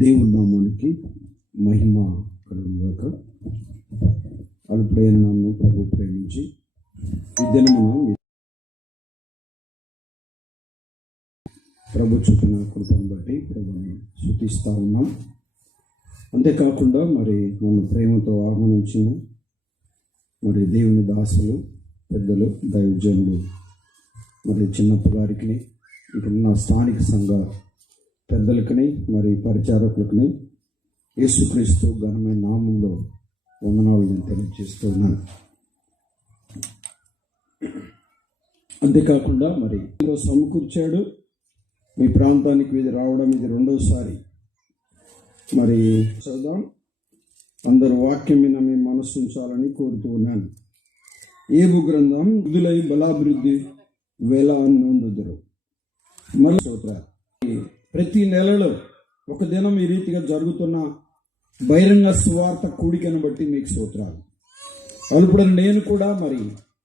దేవుని నామానికి మహిమ కలుగుగాక. అల్పుడైన నన్ను ప్రభు ప్రేమించి ఈ దినమును ప్రభు చూపిన కృపను బట్టి ప్రభుని స్తుతిస్తూ ఉన్నాం. అంతేకాకుండా మరి నన్ను ప్రేమతో ఆహ్వానించిన మరి దేవుని దాసులు, పెద్దలు, దైవజనులు, మరి చిన్నప్ప గారికి, ఇక్కడున్న స్థానిక సంఘ పెద్దలకని, మరి పరిచారకులకని యేసుక్రీస్తు ఘనమైన నామంలో వందనాలు నేను తెలియజేస్తూ ఉన్నాను. అంతేకాకుండా మరి సమకూర్చాడు. మీ ప్రాంతానికి ఇది రావడం ఇది రెండోసారి. మరి చదువుదాం. అందరు వాక్యం మీద మీ మనస్సు ఉంచాలని కోరుతూ ఉన్నాను. ఏబు గ్రంథం వృద్ధులై బలాభివృద్ధి వేలాన్నందురు. మళ్ళీ స్తోత్రాలు. ప్రతి నెలలో ఒక దినం ఈ రీతిగా జరుగుతున్న బహిరంగ సువార్త కూడికను బట్టి మీకు స్తోత్రాలు. అప్పుడు నేను కూడా మరి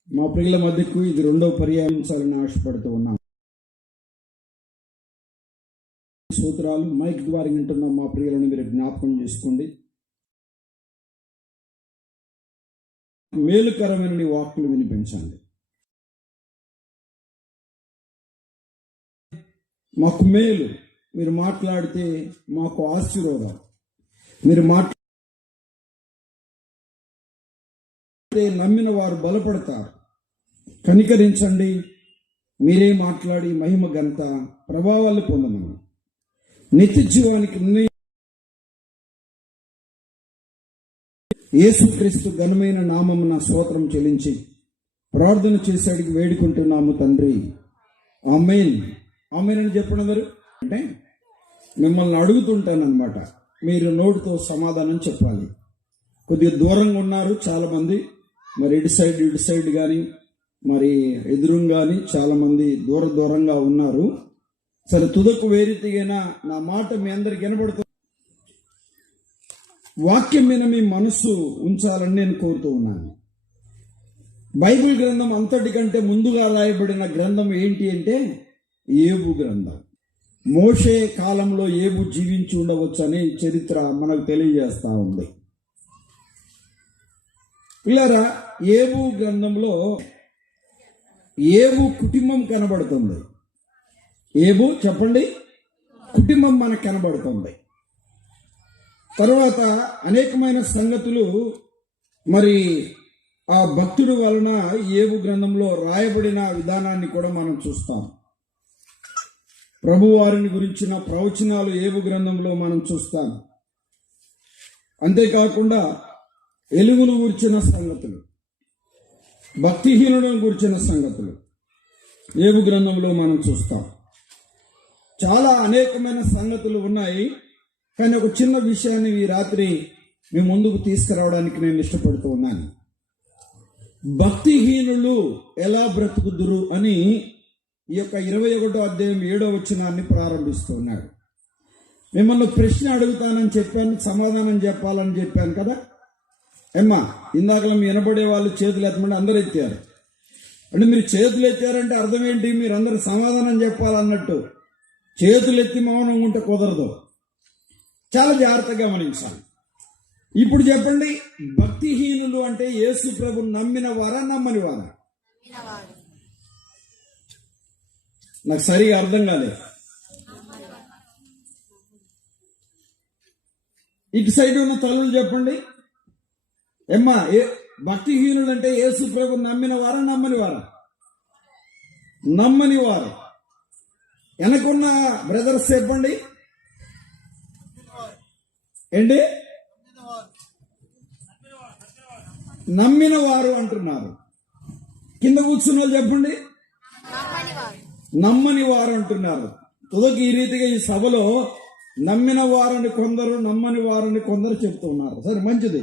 మా ప్రియుల మధ్యకు ఇది రెండో పర్యాయించాలని ఆశపడుతూ ఉన్నాను. స్తోత్రాలు. మైక్ ద్వారా వింటున్న మా ప్రియులను మీరు జ్ఞాపకం చేసుకోండి. మేలుకరమైన వాక్కులు వినిపించండి. మాకు మేలు. మీరు మాట్లాడితే మాకు ఆశీర్వాదాలు. మీరు మాట్లాడితే నమ్మిన వారు బలపడతారు. కనికరించండి. మీరే మాట్లాడి మహిమ ఘనత ప్రభావాలు పొందమని నిత్య జీవానికి యేసుక్రీస్తు ఘనమైన నామమున స్తోత్రం చెల్లించి ప్రార్థన చేసేడికి వేడుకుంటున్నాము తండ్రి. ఆమేన్. ఆమేన్ అని చెప్పండి అందరూ. అంటే మిమ్మల్ని అడుగుతుంటానన్నమాట, మీరు నోటితో సమాధానం చెప్పాలి. కొద్దిగా దూరంగా ఉన్నారు చాలామంది, మరి ఇటు సైడ్ కానీ మరి ఎదురుగా కానీ చాలామంది దూరంగా ఉన్నారు. సరే, తుదకు వేరీతిగా నా మాట మీ అందరికి వినబడుతుంది. వాక్యం మీద మీ మనస్సు ఉంచాలని నేను కోరుతూ ఉన్నాను. బైబిల్ గ్రంథం అంతటికంటే ముందుగా రాయబడిన గ్రంథం ఏంటి అంటే ఏబు గ్రంథం. మోషే కాలంలో ఏబు జీవించి ఉండవచ్చు అనే చరిత్ర మనకు తెలియజేస్తా ఉంది. పిల్లరా, ఏబు గ్రంథంలో ఏబు కుటుంబం కనబడుతుంది. ఏబు చెప్పండి, కుటుంబం మనకు కనబడుతుంది. తర్వాత అనేకమైన సంగతులు మరి ఆ భక్తుడు వలన ఏబు గ్రంథంలో రాయబడిన విధానాన్ని కూడా మనం చూస్తాం. ప్రభువారిని గురించిన ప్రవచనాలు ఏబు గ్రంథంలో మనం చూస్తాం. అంతేకాకుండా ఎలుగును గురించిన సంగతులు, భక్తిహీనులను గురించిన సంగతులు ఏబు గ్రంథంలో మనం చూస్తాం. చాలా అనేకమైన సంగతులు ఉన్నాయి. కానీ ఒక చిన్న విషయాన్ని ఈ రాత్రి మీ ముందుకు తీసుకురావడానికి నేను ఇష్టపడుతూ ఉన్నాను. భక్తిహీనులు ఎలా బ్రతుకుదురు అని ఈ యొక్క 21వ అధ్యాయం 7వ వచనాన్ని ప్రారంభిస్తున్నాడు. మిమ్మల్ని ప్రశ్న అడుగుతానని చెప్పాను, సమాధానం చెప్పాలని చెప్పాను కదా. ఏమ్మా, ఇందాక మీ వినబడే వాళ్ళు చేతులు ఎత్తమంటే అందరూ ఎత్తారు. అంటే మీరు చేతులు ఎత్తారంటే అర్థం ఏంటి? మీరు అందరూ సమాధానం చెప్పాలన్నట్టు. చేతులు ఎత్తి మౌనం ఉంటే కుదరదు. చాలా జాగ్రత్తగా గమనించాలి. ఇప్పుడు చెప్పండి, భక్తిహీనులు అంటే యేసు ప్రభుని నమ్మిన వారా నమ్మని వారా? నాకు సరిగా అర్థం కాలేదు. ఇటు సైడ్ ఉన్న తల్లులు చెప్పండి. ఏమ్మా, భక్తిహీనులు అంటే యేసు ప్రభుని నమ్మిన వారా నమ్మని వారా? నమ్మని వారు. వెనకున్న బ్రదర్స్ చెప్పండి ఏంటి? నమ్మిన వారు అంటున్నారు. కింద కూర్చున్న వాళ్ళు చెప్పండి, నమ్మని వారు అంటున్నారు. తుదకి ఈ రీతిగా ఈ సభలో నమ్మిన వారని కొందరు, నమ్మని వారని కొందరు చెప్తున్నారు. సరే, మంచిది.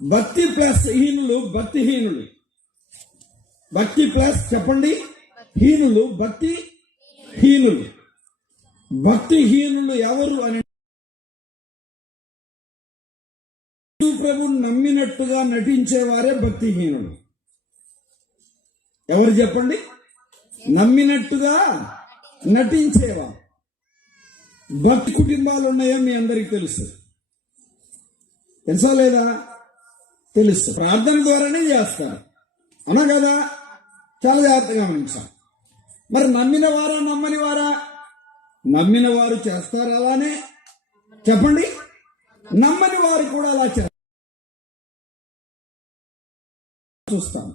భక్తి ప్లస్ హీనులు, భక్తిహీనులు. భక్తి ప్లస్ చెప్పండి హీనులు, భక్తిహీనులు. భక్తిహీనులు ఎవరు అని ప్రభుని నమ్మినట్టుగా నటించేవారే భక్తిహీనులు. ఎవరు చెప్పండి? నమ్మినట్టుగా నటించేవా? భక్తి కుటుంబాలు ఉన్నాయో మీ అందరికి తెలుసు. తెలుసా లేదా? తెలుసు. ప్రార్థన ద్వారానే చేస్తారు, అవునా కదా? చాలా జాగ్రత్తగా గమనించాలి. మరి నమ్మిన వారా నమ్మని వారా? నమ్మిన వారు చేస్తారు అలానే, చెప్పండి. నమ్మని వారు కూడా అలా చూస్తాం.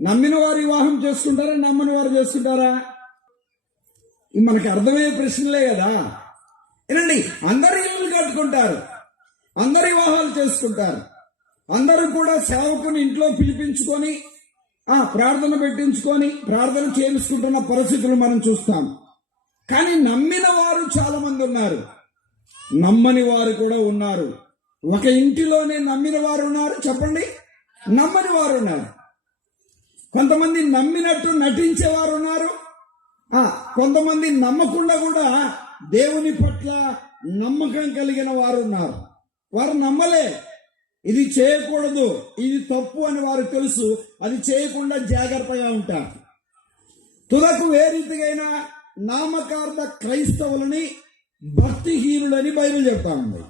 నమ్మిన వారు వివాహం చేసుకుంటారా, నమ్మని వారు చేసుకుంటారా? మనకి అర్థమయ్యే ప్రశ్నలే కదా. ఏనండి, అందరు ఇల్లు కట్టుకుంటారు, అందరు వివాహాలు చేసుకుంటారు, అందరూ కూడా సేవకుని ఇంట్లో పిలిపించుకొని ప్రార్థన పెట్టించుకొని ప్రార్థన చేయించుకుంటున్న పరిస్థితులు మనం చూస్తాం. కానీ నమ్మిన వారు చాలా మంది ఉన్నారు, నమ్మని వారు కూడా ఉన్నారు. ఒక ఇంటిలోనే నమ్మిన వారు ఉన్నారు, చెప్పండి. నమ్మని వారు ఉన్నారు. కొంతమంది నమ్మినట్టు నటించేవారు ఉన్నారు, కొంతమంది నమ్మకుండా కూడా దేవుని పట్ల నమ్మకం కలిగిన వారు ఉన్నారు. వారు నమ్మలే, ఇది చేయకూడదు, ఇది తప్పు అని వారు తెలుసు, అది చేయకుండా జాగ్రత్తగా ఉంటారు. తుదకు ఏ రీతిగా నామకార్థ క్రైస్తవులని భక్తిహీనులని బైబిల్ చెప్తా ఉంది.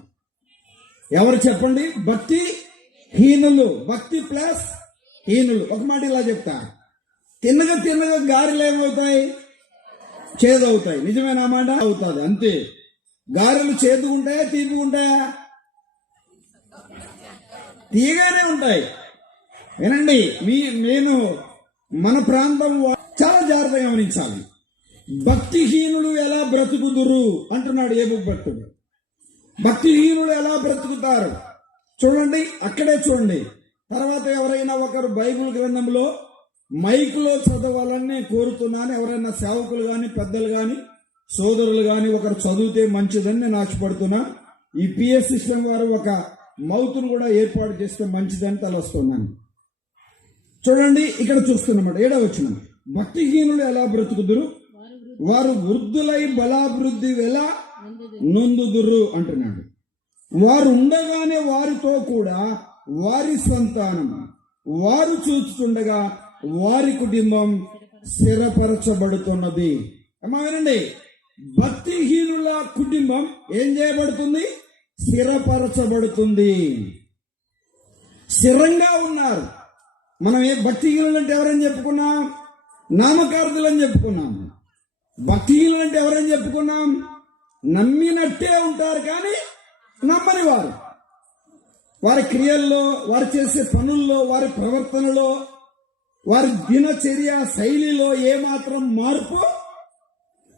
ఎవరు చెప్పండి? భక్తి హీనులు. భక్తి ప్లస్ హీనులు. ఒక మాట ఇలా చెప్తా, తిన్నగా తిన్నగా గారెలు ఏమవుతాయి? చేదవుతాయి. నిజమేనా మాట? అవుతుంది, అంతే. గారెలు చేదు ఉంటాయా, తీపి ఉంటాయా? తీయగానే ఉంటాయి. వినండి, నేను మన ప్రాంతం చాలా జాగ్రత్తగా గమనించాలి. భక్తిహీనులు ఎలా బ్రతుకుదురు అంటున్నాడు ఏబు భక్తుడు. భక్తిహీనులు ఎలా బ్రతుకుతారు చూడండి, అక్కడే చూడండి. తర్వాత ఎవరైనా ఒకరు బైబిల్ గ్రంథంలో మైకులో చదవాలని నేను కోరుతున్నాను. ఎవరైనా సేవకులు కానీ పెద్దలు కానీ సోదరులు కానీ ఒకరు చదివితే మంచిదని నేను ఆశపడుతున్నా. ఈ పిఎస్ సిస్టమ్ వారు ఒక మౌత్ను కూడా ఏర్పాటు చేస్తే మంచిదని తలస్తున్నాను. చూడండి, ఇక్కడ చూస్తున్నమాట 7వ వచనం. భక్తిహీనులు ఎలా బ్రతుకుదురు, వారు వృద్ధులై బలాభివృద్ధి ఎలా నొందుదురు అంటున్నాడు. వారు ఉండగానే వారితో కూడా వారి సంతానం వారు చూస్తుండగా వారి కుటుంబం స్థిరపరచబడుతున్నది. అమ్మా వినండి, భక్తిహీనుల కుటుంబం ఏం చేయబడుతుంది? స్థిరపరచబడుతుంది. స్థిరంగా ఉన్నారు. మనం భక్తిహీనులు అంటే ఎవరని చెప్పుకున్నాం? నామకార్థులని చెప్పుకున్నాం. భక్తిహీనులు అంటే ఎవరని చెప్పుకున్నాం? నమ్మినట్టే ఉంటారు కానీ నమ్మని వారు. వారి క్రియల్లో, వారు చేసే పనుల్లో, వారి ప్రవర్తనలో, వారి దినచర్య శైలిలో ఏమాత్రం మార్పు.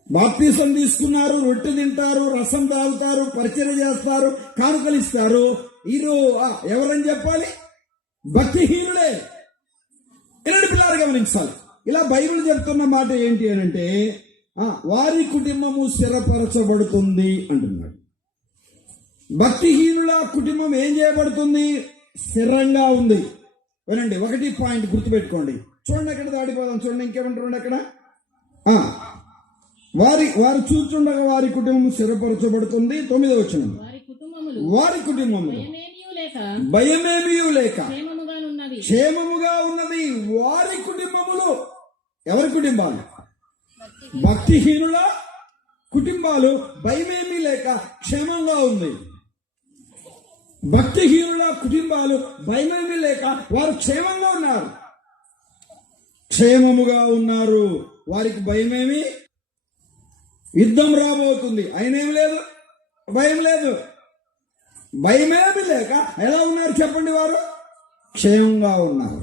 బాప్తీసం తీసుకున్నారు, రొట్టె తింటారు, రసం తాగుతారు, పరిచయం చేస్తారు, కానుకలు ఇస్తారు. వీరు ఎవరని చెప్పాలి? భక్తిహీనులే. ఇలాంటి పిల్లలు గమనించాలి. ఇలా బైబిల్ చెప్తున్న మాట ఏంటి అని అంటే, వారి కుటుంబము స్థిరపరచబడుతుంది అంటున్నాడు. భక్తిహీనుల కుటుంబం ఏం చేయబడుతుంది? స్థిరంగా ఉంది. వినండి, 1 పాయింట్ గుర్తుపెట్టుకోండి. చూడండి, అక్కడ దాడిపోదాం. చూడండి, ఇంకేమంటారు అక్కడ. వారు చూస్తుండగా వారి కుటుంబం స్థిరపరచబడుతుంది. 9వ వచనం. వారి కుటుంబము భయమేమీ లేక క్షేమముగా ఉన్నది. వారి కుటుంబములు. ఎవరి కుటుంబాలు? భక్తిహీనుల కుటుంబాలు భయమేమీ లేక క్షేమంగా ఉంది. భక్తిహీనుల కుటుంబాలు భయమేమీ లేక వారు క్షేమంగా ఉన్నారు. క్షేమముగా ఉన్నారు. వారికి భయమేమి, యుద్ధం రాబోతుంది, అయినేం లేదు, భయం లేదు. భయమేమి లేక ఎలా ఉన్నారు చెప్పండి? వారు క్షేమంగా ఉన్నారు.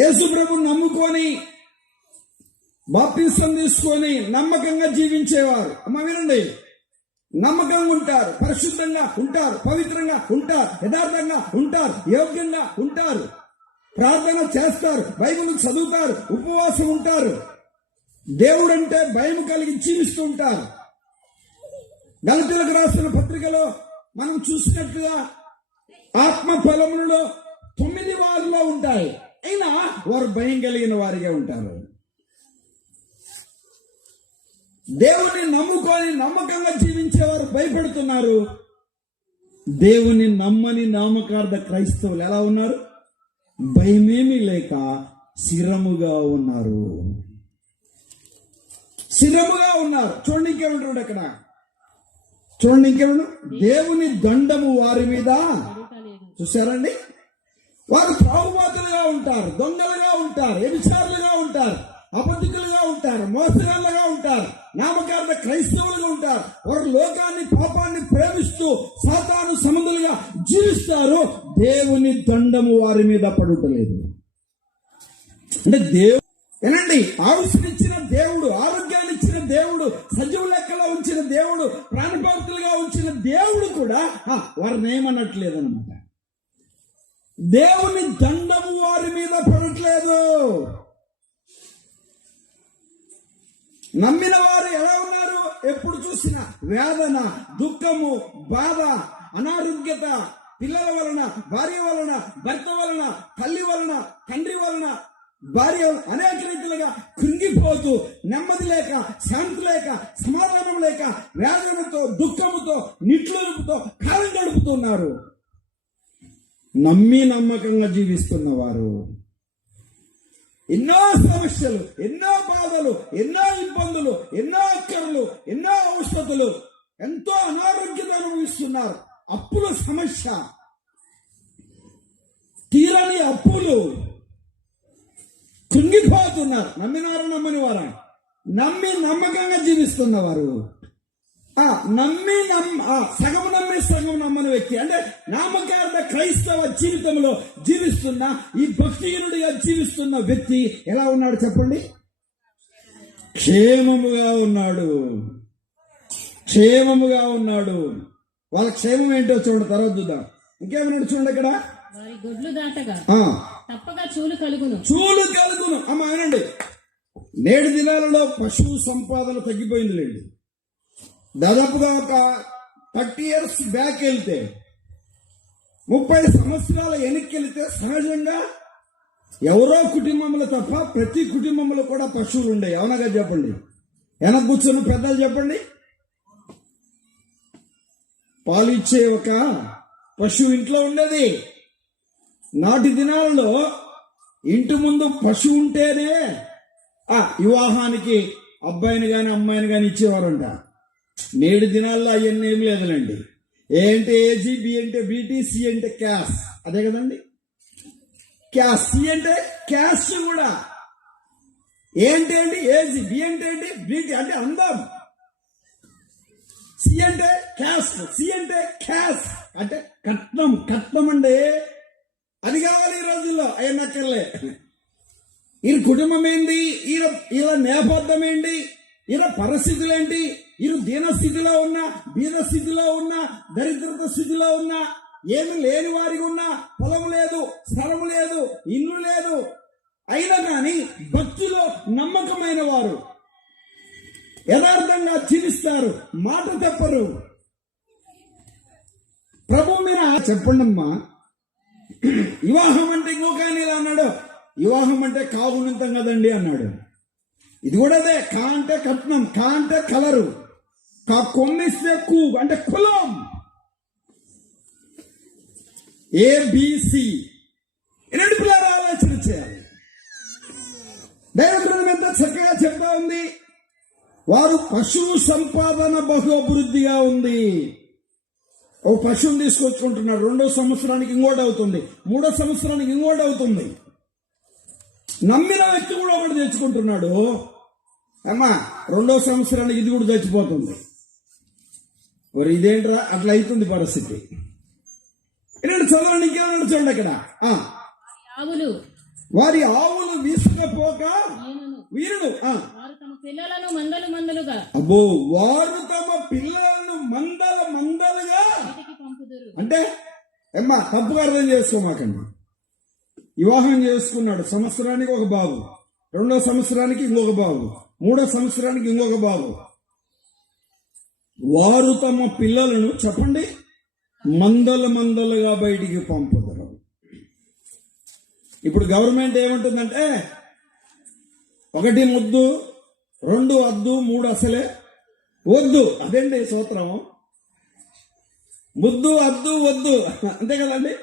యేసు ప్రభువు నమ్ముకొని బాప్తిసం తీసుకొని నమ్మకంగా జీవించేవారు. అమ్మ వినండి, నమ్మకంగా ఉంటారు, పరిశుద్ధంగా ఉంటారు, పవిత్రంగా ఉంటారు, యథార్థంగా ఉంటారు, యోగ్యంగా ఉంటారు, ప్రార్థన చేస్తారు, బైబిల్ చదువుతారు, ఉపవాసం ఉంటారు, దేవుడంటే భయం కలిగి జీవిస్తూ ఉంటారు. గలతీయులకు రాసిన పత్రికలో మనం చూసినట్లుగా ఆత్మ ఫలములలో 9 వారిలో ఉంటాయి. అయినా వారు భయం కలిగిన వారిగా ఉంటారు. దేవుని నమ్ముకొని నమ్మకంగా జీవించేవారు భయపడుతున్నారు. దేవుని నమ్మని నామకార్థ క్రైస్తవులు ఎలా ఉన్నారు? భయమేమీ లేక స్థిరముగా ఉన్నారు. స్థిరముగా ఉన్నారు. చూడండి ఇంకేమంటాడు అక్కడ, చూడండి ఇంకేమన్నా, దేవుని దండము వారి మీద. చూసారండి, వారు త్రాగుబోతులుగా ఉంటారు, దొంగలుగా ఉంటారు, వ్యభిచారులుగా ఉంటారు, అబద్ధికులుగా ఉంటారు, మోసగాళ్ళుగా ఉంటారు, నామకార్థ క్రైస్తవులుగా ఉంటారు. వారు లోకాన్ని పాపాన్ని ప్రేమిస్తూ సాతాను సంబంధులుగా జీవిస్తారు. దేవుని దండము వారి మీద పడుటలేదు. అంటే దేవుడు ఏనండి, ఆయుష్నిచ్చిన దేవుడు, ఆరోగ్యాన్ని ఇచ్చిన దేవుడు, సజీవ లెక్కలో ఉంచిన దేవుడు, ప్రాణపాతులుగా ఉంచిన దేవుడు కూడా వారిని ఏమనట్లేదు అనమాట. దేవుని దండము వారి మీద పడట్లేదు. నమ్మిన వారు ఎలా ఉన్నారు? ఎప్పుడు చూసినా వేదన, దుఃఖము, బాధ, అనారోగ్యత, పిల్లల వలన, భార్య వలన, భర్త వలన, తల్లి వలన, తండ్రి వలన, భార్య అనేక రీతిలుగా కృంగిపోతూ, నెమ్మది లేక, శాంతి లేక, సమాధానం లేక, వేదనతో, దుఃఖముతో, నిట్లుపుతో కాలం గడుపుతున్నారు. నమ్మి నమ్మకంగా జీవిస్తున్నవారు ఎన్నో సమస్యలు, ఎన్నో బాధలు, ఎన్నో ఇబ్బందులు, ఎన్నో అక్కర్లు, ఎన్నో అవసరతలు, ఎంతో అనారోగ్యత అనుభవిస్తున్నారు. అప్పుల సమస్య, తీరని అప్పులు, కుంగిపోతున్నారు. నమ్మినారు, నమ్మని వారా? నమ్మి నమ్మకంగా జీవిస్తున్నవారు, సగం నమ్మి సగం నమ్మని వ్యక్తి, అంటే నామకార్థ క్రైస్తవ జీవితంలో జీవిస్తున్న, ఈ భక్తిహీనుడిగా జీవిస్తున్న వ్యక్తి ఎలా ఉన్నాడు చెప్పండి? క్షేమముగా ఉన్నాడు. క్షేమముగా ఉన్నాడు. వాళ్ళ క్షేమం ఏంటో చూడండి, తర్వాత చూద్దాం. ఇంకేమన్నాడు చూడండి ఇక్కడ, గొడ్లు దాటగా తప్పగా చూలు కలుగును. అమ్మ వినండి, నేడు దినాలలో పశువు సంపాదన తగ్గిపోయింది లేండి. దాదాపుగా ఒక 30 years బ్యాక్ వెళ్తే, 30 సంవత్సరాల వెనక్కి వెళ్తే సహజంగా ఎవరో కుటుంబంలో తప్ప ప్రతి కుటుంబంలో కూడా పశువులు ఉండేవి. అవునగా చెప్పండి, వెనక కూర్చొని పెద్దలు చెప్పండి. పాలు ఇచ్చే ఒక పశువు ఇంట్లో ఉండేది. నాటి దినాలలో ఇంటి ముందు పశువు ఉంటేనే వివాహానికి అబ్బాయిని గాని అమ్మాయిని గాని ఇచ్చేవారంట. నేడు దినాల్లో అవన్నీ ఏం లేదులండి. ఏ అంటే ఏజీ, బి అంటే బీటీ, సి అంటే క్యాష్, అదే కదండి. క్యాష్, సి అంటే క్యాష్ కూడా. ఏ అంటే ఏంటి ఏజీ, బి అంటే ఏంటి బీటీ అంటే అందం, సి అంటే క్యాష్, సి అంటే క్యాష్ అంటే కట్నం. కట్నం అండి, అది కావాలి ఈ రోజుల్లో. అయ్యనక్కర్లే. ఈయన కుటుంబం ఏంటి, ఈయన నేపథ్యం ఏంటి, ఈయన పరిస్థితులు ఏంటి, ఈయన దీన స్థితిలో ఉన్నా, బీద స్థితిలో ఉన్నా, దరిద్రత స్థితిలో ఉన్నా, ఏమి లేని వారికి ఉన్నా, పొలం లేదు, స్థలం లేదు, ఇల్లు లేదు, అయినా కానీ భక్తిలో నమ్మకమైన వారు, యథార్థంగా జీవిస్తారు, మాట తప్పరు. ప్రభు మీద చెప్పండమ్మా. వివాహం అంటే ఇంకొక ఆయన ఇలా అన్నాడు, వివాహం అంటే కాగునంతం కదండి అన్నాడు. ఇది కూడా అదే. కా అంటే కట్నం, కా అంటే కలరు, కా కొమ్మిస్తే కు అంటే కులం, ఏబిసి. ఎన్నటి పిల్లలు ఆలోచన చేయాలి. దైవగ్రంథం ఎంత చక్కగా చెప్తా ఉంది. వారు పశువు సంపాదన బహు అభివృద్ధిగా ఉంది. ఓ పశువుని తీసుకొచ్చుకుంటున్నాడు, 2వ సంవత్సరానికి ఇంకోటి అవుతుంది, 3వ సంవత్సరానికి ఇంకోటి అవుతుంది. నమ్మిన వ్యక్తి కూడా ఒకటి తెచ్చుకుంటున్నాడు. అమ్మా 2వ సంవత్సరానికి ఇది కూడా చచ్చిపోతుంది. మరి ఇదేంట్రా అట్లా అవుతుంది పరిస్థితి. ఏంటంటే చదవండి, ఇంకేమన్నా చూడండి అక్కడ. వారి ఆవులు వీసుకపోక వీరుడు పిల్లలను మందలు మందలుగా, అబ్బో, వారు తమ పిల్లలను మందలుగా అంటే ఏమ్మా తప్పుగా అర్థం చేసుకోమాకండి. వివాహం చేసుకున్నాడు, సంవత్సరానికి ఒక బాబు, 2వ సంవత్సరానికి ఇంకొక బాబు, 3వ సంవత్సరానికి ఇంకొక బాబు. వారు తమ పిల్లలను చెప్పండి మందలుగా బయటికి పంపుతారు. ఇప్పుడు గవర్నమెంట్ ఏమంటుందంటే 1 ముద్దు, 2 వద్దు, 3 అసలే వద్దు. అదేంటి సూత్రం, ముద్దు అద్దు వద్దు, అంతే కదండి.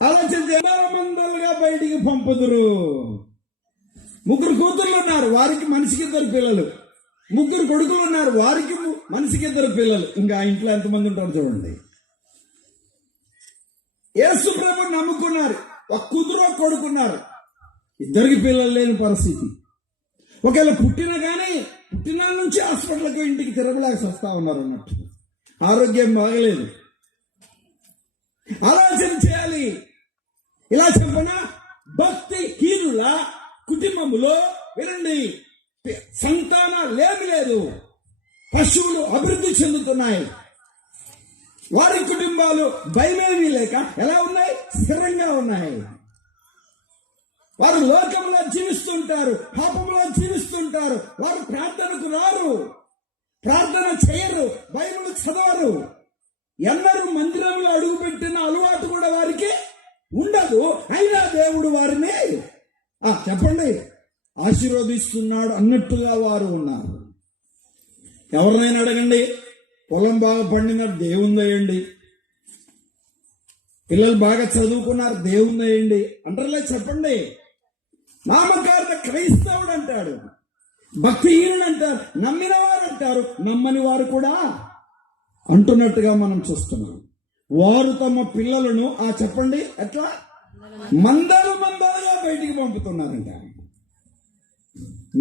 ఆలోచించి మందలుగా బయటికి పంపుదురు. ముగ్గురు కూతుర్లు ఉన్నారు, వారికి మనిషికి 2 పిల్లలు. ముగ్గురు కొడుకులు ఉన్నారు, వారికి మనిషికి 2 పిల్లలు. ఇంకా ఆ ఇంట్లో ఎంతమంది ఉంటారు చూడండి. యేసు ప్రభు నమ్ముకున్నారు, ఒక కూతురు ఒక కొడుకున్నారు, 2 పిల్లలు లేని పరిస్థితి. ఒకవేళ పుట్టిన నుంచి హాస్పిటల్కి ఇంటికి తిరగలేక వస్తా ఉన్నారు అన్నట్టు. ఆరోగ్యం బాగలేదు. ఆలోచన చేయాలి. ఇలా చెప్పనా, భక్తి హీనుల కుటుంబములో వినండి, సంతానాలేమి లేదు, పశువులు అభివృద్ధి చెందుతున్నాయి. వారి కుటుంబాలు భయమేమీ లేక ఎలా ఉన్నాయి? స్థిరంగా ఉన్నాయి. వారు లోకంలో జీవిస్తుంటారు, పాపంలో జీవిస్తుంటారు. వారు ప్రార్థనకు రారు, ప్రార్థన చేయరు, బైబిల్ చదవరు. ఎన్నరూ మందిరంలో అడుగుపెట్టిన అలవాటు కూడా వారికి ఉండదు. అయినా దేవుడు వారిని చెప్పండి ఆశీర్వదిస్తున్నాడు అన్నట్టుగా వారు ఉన్నారు. ఎవరినైనా అడగండి, పొలం బాగా పండినారు, దేవుని దయండి. పిల్లలు బాగా చదువుకున్నారు, దేవుని దయండి అంటారులే. చెప్పండి. నామకార్థ క్రైస్తవుడు అంటాడు, భక్తిహీనుడు అంటారు, నమ్మిన వారు అంటారు, నమ్మని వారు కూడా అంటున్నట్టుగా మనం చూస్తున్నాం. వారు తమ పిల్లలను చెప్పండి ఎట్లా మందలుగా బయటికి పంపుతున్నారంట.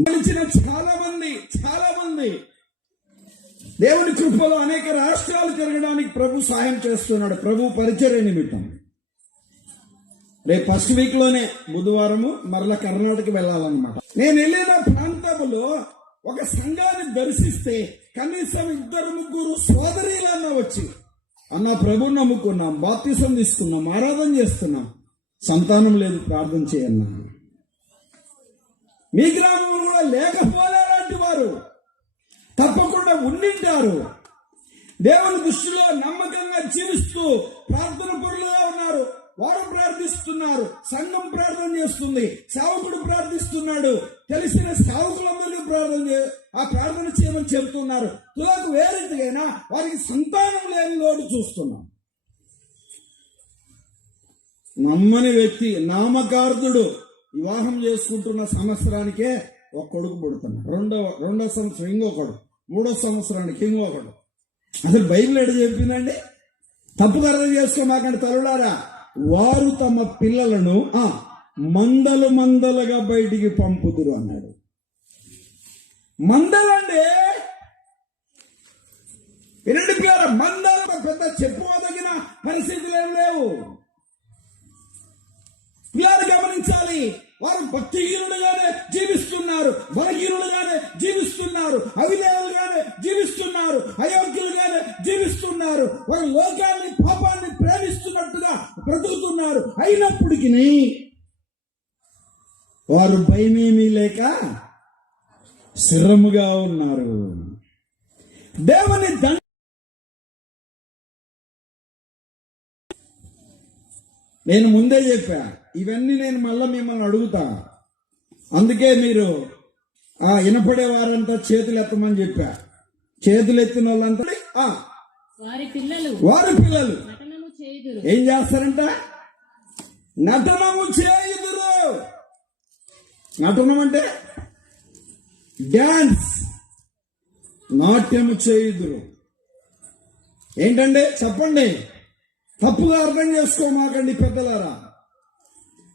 గెలిచిన చాలా మంది దేవుని కృపలో అనేక రాష్ట్రాలు తిరగడానికి ప్రభు సహాయం చేస్తున్నాడు. ప్రభు పరిచర్య నిమిత్తం రేపు ఫస్ట్ వీక్ లోనే బుధవారము మరలా కర్ణాటక వెళ్ళాలన్నమాట. నేను వెళ్ళిన ప్రాంతంలో ఒక సంఘాన్ని దర్శిస్తే కనీసం 2-3 సోదరీలన్నా వచ్చి, అన్న ప్రభు నమ్ముకున్నాం, బాప్తిసం తీసుకున్నాం, ఆరాధన చేస్తున్నాం, సంతానం లేదు, ప్రార్థన చేయన్నా. మీ గ్రామంలో కూడా లేకపోలేలాంటి వారు తప్పకుండా ఉండింటారు. దేవుని దృష్టిలో నమ్మకంగా జీవిస్తూ ప్రార్థన పరులుగా ఉన్నారు. వారు ప్రార్థిస్తున్నారు, సంఘం ప్రార్థన చేస్తుంది, సేవకుడు ప్రార్థిస్తున్నాడు, తెలిసిన సేవకులందరికీ ప్రార్థన చేయమని చెబుతున్నారు. తులకు వేరెందుకైనా వారికి సంతానం లేని లోటు చూస్తున్నాం. నమ్మని వ్యక్తి నామకార్థుడు వివాహం చేసుకుంటున్న సంవత్సరానికే ఒక కొడుకు పుడుతున్నాడు, రెండో సంవత్సరం ఇంకో కొడుకు, 3వ సంవత్సరానికి ఇంకో కొడుకు. అసలు బైబిల్ ఎడ చెప్పిందండి? తప్పుగా అర్థం చేసుకోమాకండి తల్లులారా. వారు తమ పిల్లలను మందలుగా బయటికి పంపుదురు అన్నాడు. మందలండి వినండి పిల్లల, మందలు పెద్ద చెప్పుకోదగిన పరిస్థితులు ఏం లేవు. పిల్లలు గమనించాలి, వారు భక్తిహీనులుగానే జీవిస్తున్నారు, బలహీనులుగానే జీవిస్తున్నారు, అవిధేయులుగానే జీవిస్తున్నారు, అయోగ్యులుగానే జీవిస్తున్నారు. వారు లోకాన్ని పాపాన్ని ప్రేమిస్తున్నట్టుగా బ్రతుకుతున్నారు. అయినప్పటికీ వారు భయమేమీ లేక స్థిరముగా ఉన్నారు. దేవుని నేను ముందే చెప్పా, ఇవన్నీ నేను మళ్ళా మిమ్మల్ని అడుగుతా. అందుకే మీరు వినపడే వారంతా చేతులు ఎత్తమని చెప్పా. చేతులు ఎత్తిన వాళ్ళంతా వారి పిల్లలు ఏం చేస్తారంట? నటనము చేయుదురు. నటనం అంటే డాన్స్, నాట్యము చేయుదురు. ఏంటంటే చెప్పండి, తప్పుగా అర్థం చేసుకోమాకండి పెద్దలారా.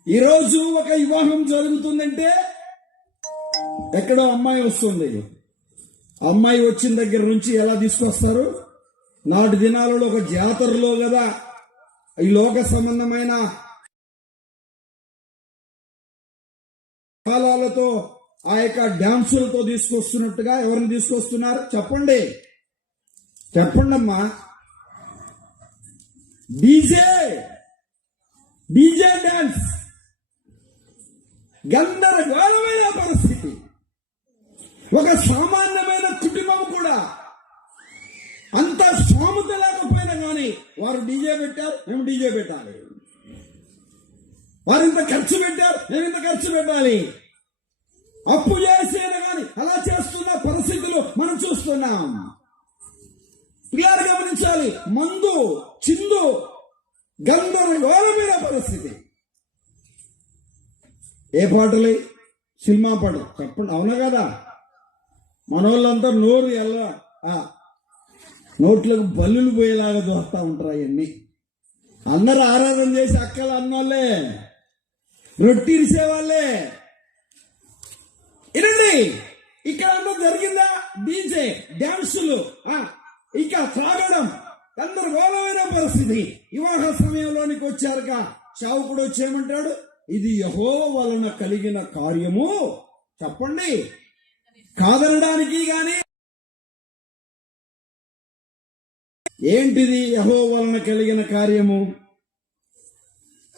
ఈరోజు ఒక వివాహం జరుగుతుందంటే ఎక్కడో అమ్మాయి వస్తుంది. అమ్మాయి వచ్చిన దగ్గర నుంచి ఎలా తీసుకొస్తారు? నాటి దినాలలో ఒక జాతరలో కదా ఈ లోక సంబంధమైన కాలాలతో ఆ యొక్క డాన్సులతో తీసుకొస్తున్నట్టుగా ఎవరిని తీసుకొస్తున్నారు? చెప్పండి అమ్మా. డీజే డాన్స్, గందరగోళమైన పరిస్థితి. ఒక సామాన్యమైన కుటుంబం కూడా అంత స్థోమత లేకపోయినా కానీ వారు డీజే పెట్టారు, మేము డీజే పెట్టాలి. వారు ఇంత ఖర్చు పెట్టారు, మేము ఇంత ఖర్చు పెట్టాలి. అప్పు చేసేనా కానీ అలా చేస్తున్న పరిస్థితులు మనం చూస్తున్నాం. పిల్లలు గమనించాలి, మందు చిందు గందరగోళమైన పరిస్థితి. ఏ పాటలు? సినిమా పాట చెప్పండి, అవునా కదా? మనోళ్ళంతా నోరు నోట్లకు బల్లులు పోయేలాగా చూస్తూ ఉంటారు. అవన్నీ అందరు ఆరాధన చేసి అక్కలు అన్నోళ్ళే, రొట్టి ఇరిసేవాళ్ళే. ఇనండి, ఇక్కడ అంతా జరిగిందా? డీజే డాన్సులు, ఇంకా త్రాగడం, గందరగోళమైన పరిస్థితి. వివాహ సమయంలోనికి వచ్చారుక సేవకుడు వచ్చేయమంటాడు, ఇది యెహోవా వలన కలిగిన కార్యము. చెప్పండి, కాదనడానికి గాని ఏంటిది యెహోవా వలన కలిగిన కార్యము?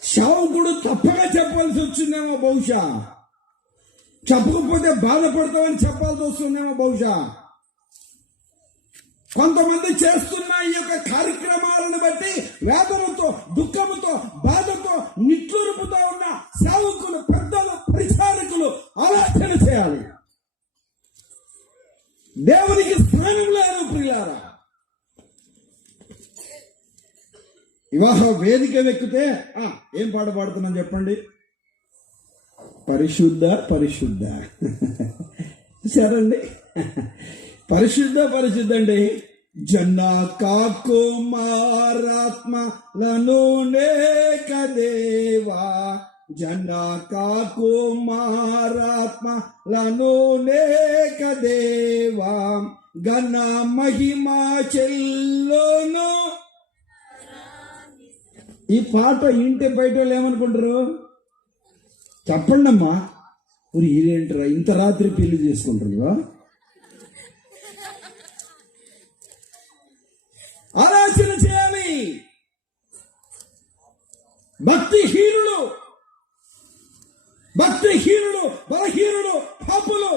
సేవకుడు తప్పగా చెప్పాల్సి వచ్చిందేమో బహుశా, చెప్పకపోతే బాధపడతామని చెప్పాల్సి వస్తుందేమో బహుశా. కొంతమంది చేస్తున్న ఈ యొక్క కార్యక్రమాలను బట్టి వేదనతో, దుఃఖముతో, బాధతో, నిట్టూర్పుతో ఉన్న సేవకులు, పెద్దలు, పరిచారకులు ఆలోచన చేయాలి. దేవునికి స్థానం లేదు ప్రియులారా. వివాహ వేదిక వెక్కితే ఏం పాట పాడుతున్నాం చెప్పండి? పరిశుద్ధ పరిశుద్ధ. చూసారండి, పరిశుద్ధ పరిశుద్ధ అండి. జనకా కుమారాత్మలను నేక దేవా, జనకా కుమారాత్మలను నేక దేవా, ఘన మహిమా చెల్లోను. ఈ పాట ఇంటి బయట వాళ్ళు ఏమనుకుంటారు చెప్పండి అమ్మా? ఇదేంటరా ఇంత రాత్రి పెళ్లి చేసుకుంటారు? ఆలోచన చేయాలి. భక్తిహీనుడు, బలహీనుడు, పాపులు,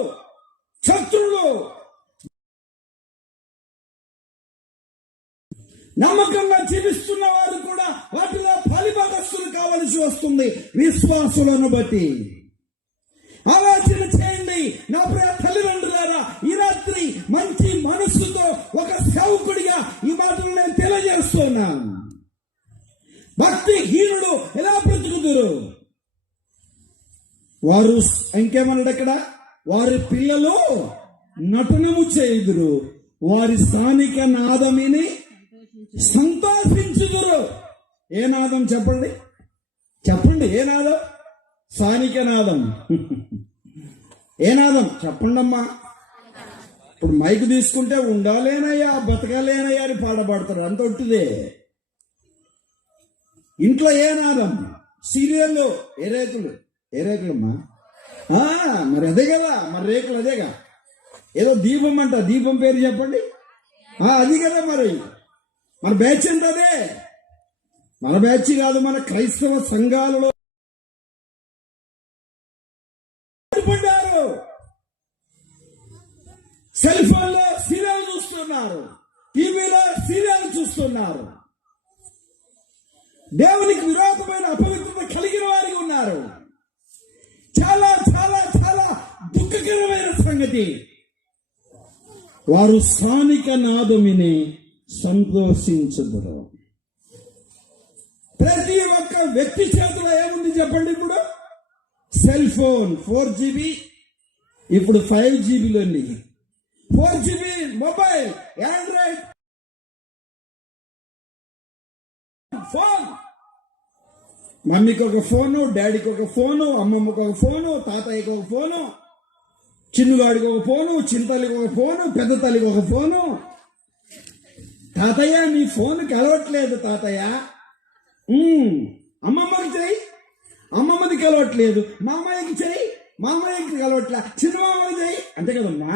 శత్రులు, నమ్మకంగా జీవిస్తున్న వారు కూడా వాటిలో పాలిభాగస్తులు కావలసి వస్తుంది విశ్వాసులను బట్టి. ఆలోచన చేయండి నా ప్రియ తల్లిదండ్రులారా. ఈ రాత్రి మంచి మనస్సుతో ఒక సేవకుడిగా ఈ మాటలు నేను తెలియజేస్తున్నాను. భక్తిహీనుడు ఎలా బ్రతుకుదురు? వారు ఇంకేమన్నాడు అక్కడ? వారి పిల్లలు నటనము చేయుదురు, వారి స్థానిక నాదమిని సంతోషించుదురు. ఏ నాదం చెప్పండి? ఏ నాదం? స్థానిక నాదం. ఏ నాదం చెప్పండి అమ్మా? ఇప్పుడు మైక్ తీసుకుంటే ఉండాలేనయ్యా, బతకాలేనయ్యా అని పాడబడతారు, అంత ఒట్టిదే. ఇంట్లో ఏ నాదం? సీరియల్లో ఏ రేకులమ్మా? మరి అదే కదా, మరి రేకులు అదేగా. ఏదో దీపం అంట, దీపం పేరు చెప్పండి. అది కదా. మరి మన బ్యాచ్ ఎంత? అదే మన బ్యాచ్ కాదు, మన క్రైస్తవ సంఘాలలో పడ్డారు. సెల్ ఫోన్ లో సీరియల్ చూస్తున్నారు, టీవీలో సీరియల్ చూస్తున్నారు. దేవునికి విరోధమైన అపవిత్రత కలిగిన వారికి ఉన్నారు. చాలా చాలా చాలా దుఃఖకరమైన సంగతి. వారు స్థానిక నాదమిని సంతోషించదురు. ప్రతి ఒక్క వ్యక్తి చేతిలో ఏముంది చెప్పండి? ఇప్పుడు సెల్ ఫోన్ 4GB, ఇప్పుడు 5GBలోని 4GB మొబైల్, ఆండ్రాయిడ్ ఫోన్. మమ్మీకి ఒక ఫోను, డాడీకి ఒక ఫోను, అమ్మమ్మకి ఒక ఫోను, తాతయ్యకి ఒక ఫోను, చిన్నుగాడికి ఒక ఫోను, చిన్నతల్లికి ఒక ఫోను, పెద్ద తల్లికి ఒక ఫోను. తాతయ్య నీ ఫోన్ కలవట్లేదు తాతయ్య. అమ్మమ్మకి చెయ్యి, అమ్మమ్మది కలవట్లేదు. మామయ్యకి చెయ్యి, మామయ్యకి కలవట్లే. చిన్న మామయ్యకి చెయ్యి, అంతే కదమ్మా.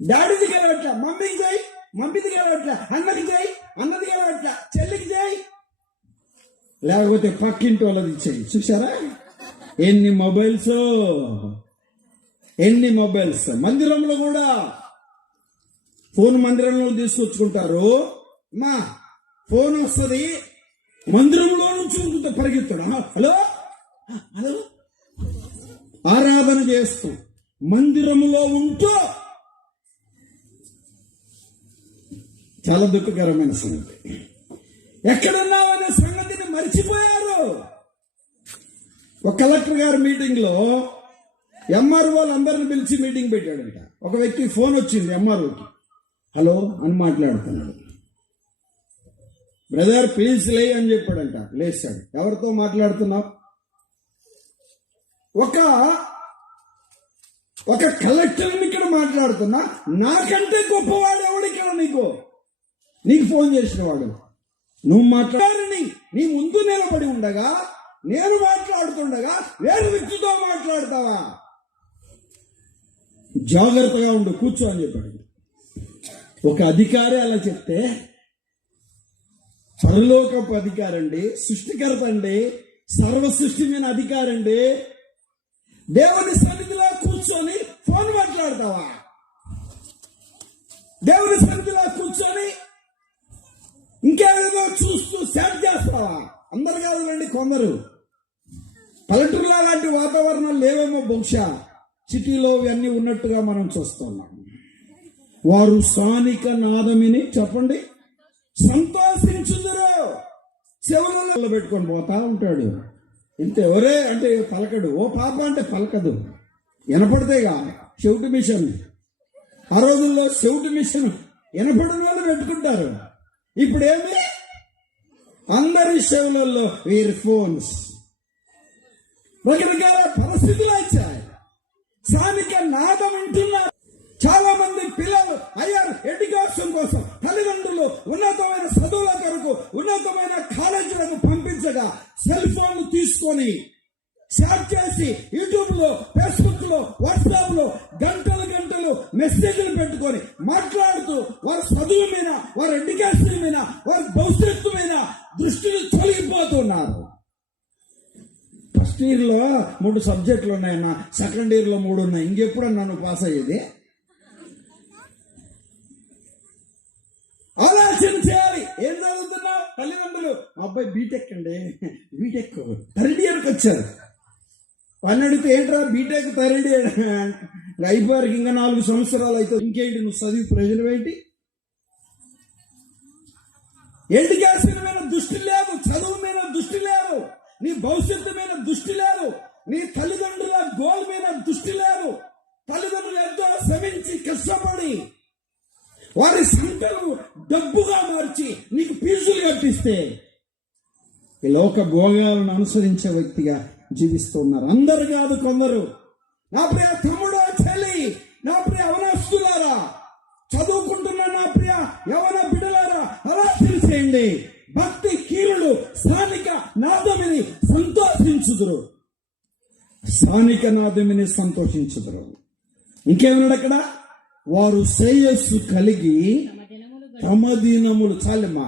డాడీది కలవట్లే, మమ్మీకి చెయ్యి, మమ్మీది కలవట్లే. అన్నకి చెయ్యి, అన్నది కలవట్లే. చెల్లికి చెయ్యి, లేకపోతే పక్కింటి వాళ్ళది చెయ్యి. చూసారా ఎన్ని మొబైల్స్. మందిరంలో కూడా ఫోన్ మందిరంలో తీసుకొచ్చుకుంటారు. మా ఫోన్ వస్తుంది, మందిరంలో నుంచి పరిగెత్తాడు. హలో ఆరాధన చేస్తూ మందిరంలో ఉంటూ. చాలా దుఃఖకరమైన సంగతి. ఎక్కడున్నావనే సంగతిని మర్చిపోయారు. ఒక కలెక్టర్ గారి మీటింగ్ లో ఎంఆర్ఓలు అందరిని పిలిచి మీటింగ్ పెట్టాడంట. ఒక వ్యక్తికి ఫోన్ వచ్చింది ఎంఆర్ఓకి. హలో అని మాట్లాడుతున్నాడు. బ్రదర్ ప్లీజ్ లే అని చెప్పాడంట. లేచాడు. ఎవరితో మాట్లాడుతున్నావు? ఒక కలెక్టర్ని ఇక్కడ మాట్లాడుతున్నా. నాకంటే గొప్పవాడు ఎవడిక్కడ నీకు ఫోన్ చేసిన వాడు? నువ్వు మాట్లాడని నీ ముందు నిలబడి ఉండగా, నేను మాట్లాడుతుండగా వేరే వ్యక్తితో మాట్లాడతావా? జాగ్రత్తగా ఉండు, కూర్చో అని చెప్పాడు. ఒక అధికారి అలా చెప్తే, పరలోకపు అధికారండి, సృష్టికర్త అండి, సర్వ సృష్టి మీద అధికారండి, దేవుని సన్నిధిలో కూర్చొని ఫోన్ మాట్లాడతావా? దేవుని సన్నిధిలో కూర్చొని ఇంకేదో చూస్తూ సెట్ చేస్తావా? అందరు కాదులండి, కొందరు. పల్లెటూరులో లాంటి వాతావరణాలు లేవేమో, బహుశా సిటీలో ఇవన్నీ ఉన్నట్టుగా మనం చూస్తున్నాం. వారు స్థానిక నాదమిని చెప్పండి సంతోషించుదురు. చెవులలో పెట్టుకొని పోతా ఉంటాడు. ఇంత ఎవరే అంటే పలకడు, ఓ పాప అంటే పలకదు, వినపడితేగా చెవిటి మిషన్. ఆ రోజుల్లో చెవిటి మిషన్ వినపడిన వాళ్ళు పెట్టుకుంటారు. ఇప్పుడేమి అందరి చెవులలో ఇయర్ ఫోన్స్. రకరకాల పరిస్థితులు వచ్చాయి. స్థానిక నాదం వింటున్నారు. చాలా మంది పిల్లలు హైయర్ ఎడ్యుకేషన్ కోసం తల్లిదండ్రులు ఉన్నతమైన చదువుల కొరకు ఉన్నతమైన కాలేజీలకు పంపించగా సెల్ ఫోన్లు తీసుకొని షేర్ చేసి యూట్యూబ్ లో, ఫేస్బుక్ లో, వాట్సాప్ లో గంటలు మెసేజ్లు పెట్టుకొని మాట్లాడుతూ వారి చదువు మీద, వారి ఎడ్యుకేషన్ మీద, వారి భవిష్యత్తు మీద దృష్టిని తొలగిపోతున్నారు. ఫస్ట్ ఇయర్ లో 3 సబ్జెక్టులు ఉన్నాయన్నా, సెకండ్ ఇయర్ లో 3 ఉన్నాయి. ఇంకెప్పుడన్నా నువ్వు పాస్ అయ్యేది? ఆలోచన చేయాలి. ఏం చదువుతున్నావు? తల్లిదండ్రులు అబ్బాయి బీటెక్ అండి, బీటెక్ థర్డ్ ఇయర్కి వచ్చారు. వాళ్ళని అడిగితే ఏంట్రా బీటెక్ థర్డ్ ఇయర్ అయిపోయారికి ఇంకా 4 సంవత్సరాలు అయితే ఇంకేంటి నువ్వు చదివి ప్రయోజనం ఏంటి? ఎడ్యుకేషన్ మీద దృష్టి లేదు, చదువు మీద దృష్టి లేదు, నీ భవిష్యత్తు మీద దృష్టి లేదు, నీ తల్లిదండ్రుల గోల్ మీద దృష్టి లేదు. తల్లిదండ్రులు ఎంతో శ్రమించి కష్టపడి వారి సంఖ్యలు డబ్బుగా మార్చి నీకు ఫీజులు కట్టిస్తే ఈ లోక భోగాలను అనుసరించే వ్యక్తిగా జీవిస్తున్నారు. అందరు కాదు, కొందరు. నా ప్రియ తమ్ముడు, చెల్లి, నా ప్రియ అవనస్తులారా, చదువుకుంటున్న నా ప్రియ యవన బిడ్డలారా, అలా తెలిసేయండి. భక్తి కీరుడు స్థానిక నాదమిని సంతోషించుదురు. స్థానిక నాదమిని సంతోషించుదురు. ఇంకేమన్నాడు అక్కడ? వారు శ్రేయస్సు కలిగి తమ దినములు, చాలమ్మా,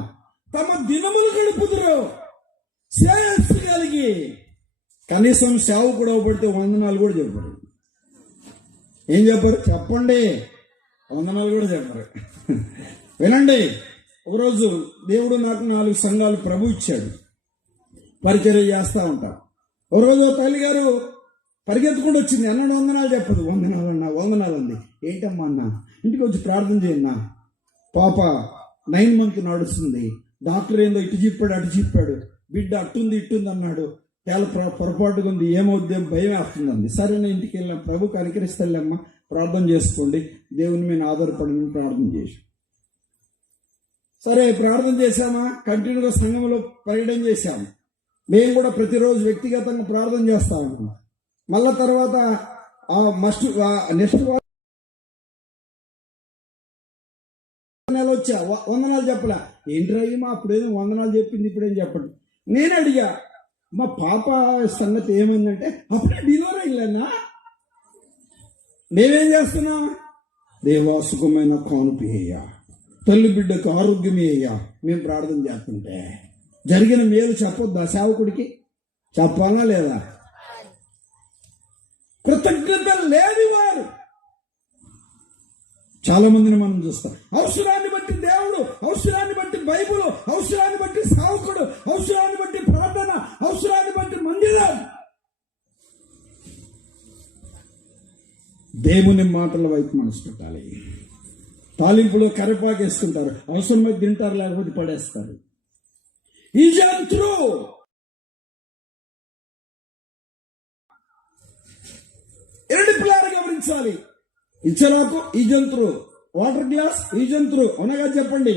తమ దినములు గడుపుదురు. శ్రేయస్సు కలిగి కనీసం సేవ కూడా పడితే వందనాలు కూడా చెప్పరు. ఏం చెప్పరు? చెప్పండి, వందనాలు కూడా చెప్పరు. వినండి, ఒకరోజు దేవుడు నాకు 4 సంఘాలు ప్రభు ఇచ్చాడు, పరిచర్య చేస్తూ ఉంటాం. ఒకరోజు తల్లి గారు పరిగెత్తుకుంటూ వచ్చింది. అన్నాడు వందనాలు చెప్పదు. వందనాలు అన్నా, వందనాలు అంది. ఏంటమ్మా అన్న, ఇంటికి వచ్చి ప్రార్థన చేయన్నా, పాప 9 months నడుస్తుంది, డాక్టర్ ఏందో ఇటు చెప్పాడు అటు చెప్పాడు, బిడ్డ అట్టుంది ఇట్టుంది అన్నాడు, చాలా పొరపాటుగా ఉంది, ఏమవుద్ది భయం వేస్తుందండి. సరే నేను ఇంటికి వెళ్ళాం, ప్రభుకి అనుకరిస్తాళ్ళమ్మా, ప్రార్థన చేసుకోండి, దేవుని మీద ఆధారపడి ప్రార్థన చేసి. సరే ప్రార్థన చేశామా, కంటిన్యూగా సంఘంలో పర్యటన చేశాము. మేము కూడా ప్రతిరోజు వ్యక్తిగతంగా ప్రార్థన చేస్తాము. మళ్ళా తర్వాత నెక్స్ట్ నెల వచ్చా, వందనాలు చెప్పలే. ఏంట్రయ్యమా అప్పుడేదో వందనాలు చెప్పింది, ఇప్పుడేం చెప్పండి. నేను అడిగా, మా పాప సంగతి ఏమైందంటే, అప్పుడే డెలివరీ అయ్యలేనా, మేమేం చేస్తున్నాం? దేవా సుఖమైన కానుపి అయ్యా, తల్లి బిడ్డకు ఆరోగ్యమే అయ్యా, మేము ప్రార్థన చేస్తుంటే జరిగిన మేలు చెప్పొద్దా సేవకుడికి? చెప్పాలా లేదా? కృతజ్ఞత లేని వారు చాలా మందిని మనం చూస్తాం. అవసరాన్ని బట్టి దేవుడు, అవసరాన్ని బట్టి బైబుల్, అవసరాన్ని బట్టి సేవకుడు, అవసరాన్ని బట్టి ప్రార్థన, అవసరాన్ని బట్టి మందిరం. దేవుని మాటల వైపు మనసు పెట్టాలి. తాలింపులో కరివేపాకు వేసుకుంటారు, అవసరమైతే తింటారు, లేకపోతే పడేస్తారు. Is true. గమనించాలి. ఇచ్చలాకు ఈ జంతువు, వాటర్ గ్లాస్ ఈ జంతువు, అవునగా చెప్పండి.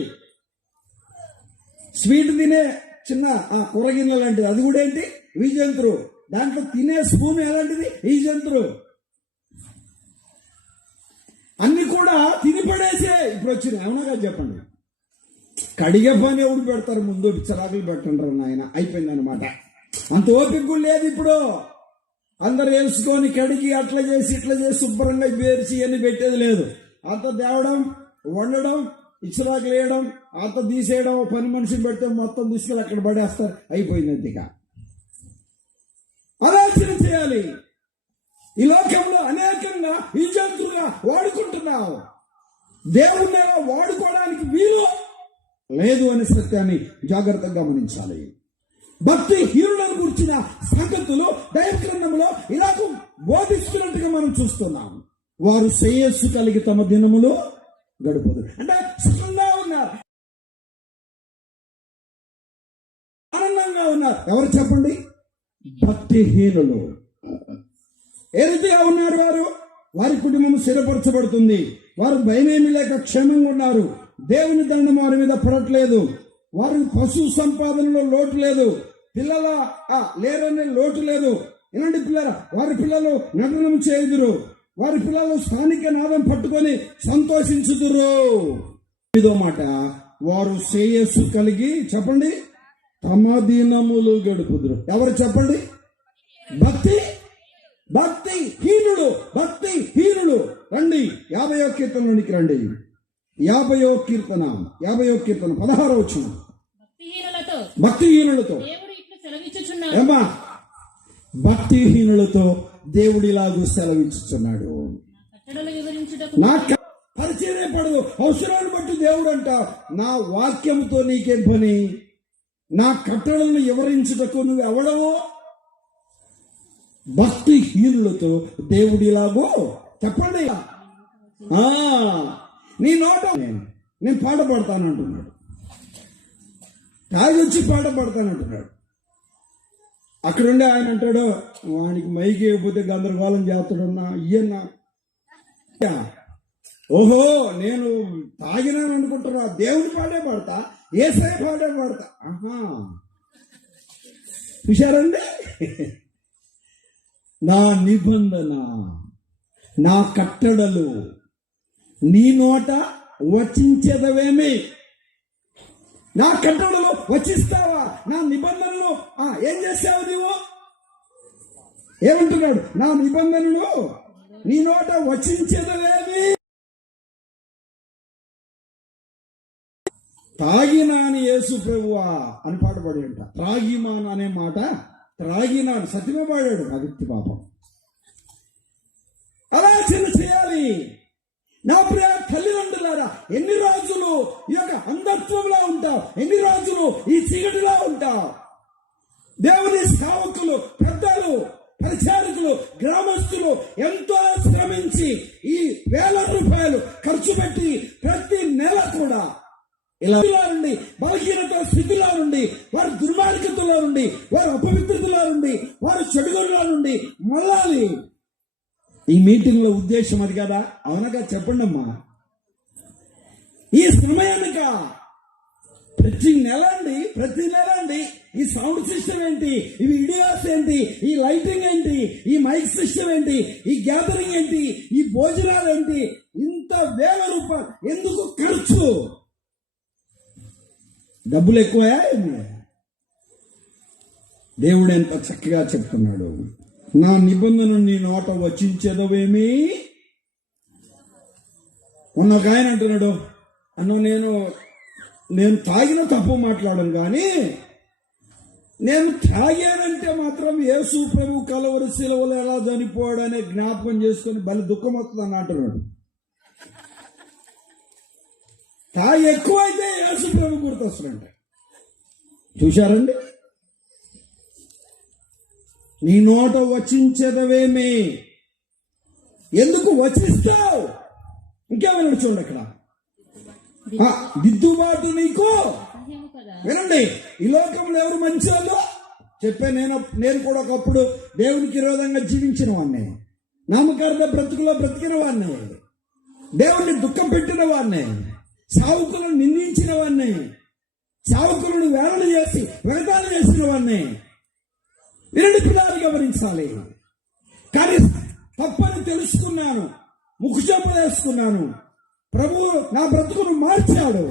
స్వీట్ తినే చిన్న కూరగిన్నె లాంటిది, అది కూడా ఏంటి, ఈ జంతువు. దాంట్లో తినే స్పూన్ ఎలాంటిది, ఈ జంతువు. అన్ని కూడా తిని పడేసే ఇప్పుడు వచ్చినాయి, అవునగా చెప్పండి. కడిగే పని ఎవడు పెడతారు, ముందు చిరాకులు పెట్టండి నాయన, అయిపోయింది అనమాట. అంత ఓపిక కూడా లేదు ఇప్పుడు. అందరు వేసుకొని కడిగి అట్లా చేసి ఇట్లా చేసి శుభ్రంగా పేర్చి అని పెట్టేది లేదు. అంత తేవడం, వండడం, ఇచ్చరాకులు వేయడం, అంత తీసేయడం, పని మనిషిని పెడితే మొత్తం తీసుకెళ్ళి అక్కడ పడేస్తారు, అయిపోయింది అంతగా. ఆలోచన చేయాలి. ఈ లోకంలో అనేకంగా ఈ జంతువుగా వాడుకుంటున్నావు. దేవుణ్ణి వాడుకోవడానికి వీలు లేదు అనే సత్యాన్ని జాగ్రత్తగా గమనించాలి. భక్తి హీనులను గురించిన సంగతులు దైవ గ్రంథంలో ఇలాగ బోధిస్తున్నట్టుగా మనం చూస్తున్నాం. వారు శ్రేయస్సు కలిగి తమ దినములు గడుపుదు, అంటే సుఖంగా ఉన్నారు, ఆనందంగా ఉన్నారు. ఎవరు చెప్పండి? భక్తిహీనులు. ఏ రీతిగా ఉన్నారు వారు? వారి కుటుంబం స్థిరపరచబడుతుంది. వారు భయమేమి లేక క్షేమంగా ఉన్నారు. దేవుని దండం వారి మీద పడట్లేదు. వారి పశు సంపాదనలో లోటు లేదు. పిల్లల లేరనే లోటు లేదు. ఇలాంటి పిల్లల వారి పిల్లలు నటనం చేయుదురు. వారి పిల్లలు స్థానిక నాదం పట్టుకొని సంతోషించుదురు. ఇదో మాట, వారు శ్రేయస్సు కలిగి చెప్పండి తమ దినములు గడుపుదురు. ఎవరు చెప్పండి? భక్తి హీనుడు. భక్తి హీనుడు. రండి 50వ కీర్తనలోనికి రండి. 50వ కీర్తన 16వ వచనం. భక్తిహీనులతో దేవుడు ఇట్లు సెలవిచ్చుచున్నాడు. ఏమా? భక్తిహీనులతో దేవుడు ఇలాగూ సెలవిచ్చుచున్నాడు. నా పరిచయమే పడదు. అవసరాన్ని బట్టి దేవుడు అంట, నా వాక్యంతో నీకేం పని? నా కట్టడలను వివరించుటకు నువ్వు ఎవడవో? భక్తిహీనులతో దేవుడు ఇలాగో చెప్పండి. నీ నోట నేను పాట పాడతానంటున్నాడు. తాగి వచ్చి పాట పాడతానంటున్నాడు. అక్కడుండే ఆయన అంటాడు, వానికి మైకి అయిపోతే గందరగోళం చేస్తాడన్నా ఇయ్యన్నా. ఓహో, నేను తాగినాను అనుకుంటున్నా, దేవుని పాటే పాడతా, ఏసై పాటే పాడతా. ఆహా, చూశారండి? నా నిబంధన, నా కట్టడలు నీ నోట వచించేదవేమి? నా కట్టడలు వచిస్తావా? నా నిబంధనలు ఏం చేసావు నీవు? ఏమంటున్నాడు? నా నిబంధనలు నీ నోట వచించేదవేమి? త్రాగినాని యేసు ప్రభువా అని పాట పాడాడు. త్రాగిమాన్ అనే మాట త్రాగినాడు, సత్యమే పాడాడు ఆ వ్యక్తి పాపం. ఆలోచన చేయాలి. నా ప్రియ తల్లిదండ్రులారా, ఎన్ని రోజులు ఈ యొక్క అంధత్వంలో ఉంటావు? ఎన్ని రోజులు ఈ చీకటిలో ఉంటావు? దేవుని సేవకులు, పెద్దలు, పరిచారకులు, గ్రామస్తులు ఎంతో శ్రమించి ఈ వేల రూపాయలు ఖర్చు పెట్టి ప్రతి నెల కూడా ఇలా నుండి బలహీనత స్థితిలో నుండి, వారి దుర్మార్గతలో నుండి, వారి అపవిత్రతలో నుండి, వారి చెడుగులో నుండి మళ్ళాలి. ఈ మీటింగ్ లో ఉద్దేశం అది కదా, అవునగా చెప్పండి అమ్మా. ఈ సమయానిక ప్రతి నెల అండి ఈ సౌండ్ సిస్టమ్ ఏంటి, ఈ వీడియోస్ ఏంటి, ఈ లైటింగ్ ఏంటి, ఈ మైక్ సిస్టమ్ ఏంటి, ఈ గ్యాదరింగ్ ఏంటి, ఈ భోజనాలు ఏంటి, ఇంత వేల రూపాయలు ఎందుకు ఖర్చు? డబ్బులు ఎక్కువయా? దేవుడు ఎంత చక్కగా చెప్తున్నాడు. నా నిబంధన నీ నోట వచించేదవేమి? మొన్న ఒక ఆయన అంటున్నాడు, నేను తాగిన తప్పు మాట్లాడను, కానీ నేను తాగానంటే మాత్రం యేసు ప్రభు కలవరి శిలువలో ఎలా చనిపోయాడనే జ్ఞాపకం చేసుకుని బలి దుఃఖం వస్తుందని అంటున్నాడు. తాగి ఎక్కువైతే యేసు ప్రభు గుర్తొస్తుందంట. చూశారండి? నీ నోట వచించేదవేమి? ఎందుకు వచిస్తావు? ఇంకేమన్నాడు చూడండి అక్కడ, దిద్దుబాటు నీకు. వినండి, ఈ లోకంలో ఎవరు మంచి వాళ్ళు చెప్పే, నేను కూడా ఒకప్పుడు దేవునికి విరోధంగా జీవించిన వాడిని. నామకార్థ బ్రతుకులో బ్రతికిన వాడిని, దేవుణ్ణి దుఃఖం పెట్టిన వాడిని, సావుకులను నిందించిన వాడిని, సావుకులను వేలన చేసి వెగతాలు చేసిన వాడిని. వినండి పిల్లలు, గమనించాలి. కానీ తప్పని తెలుసుకున్నాను, ముక్కు వేసుకున్నాను. ప్రభువు నా బ్రతుకును మార్చాడు,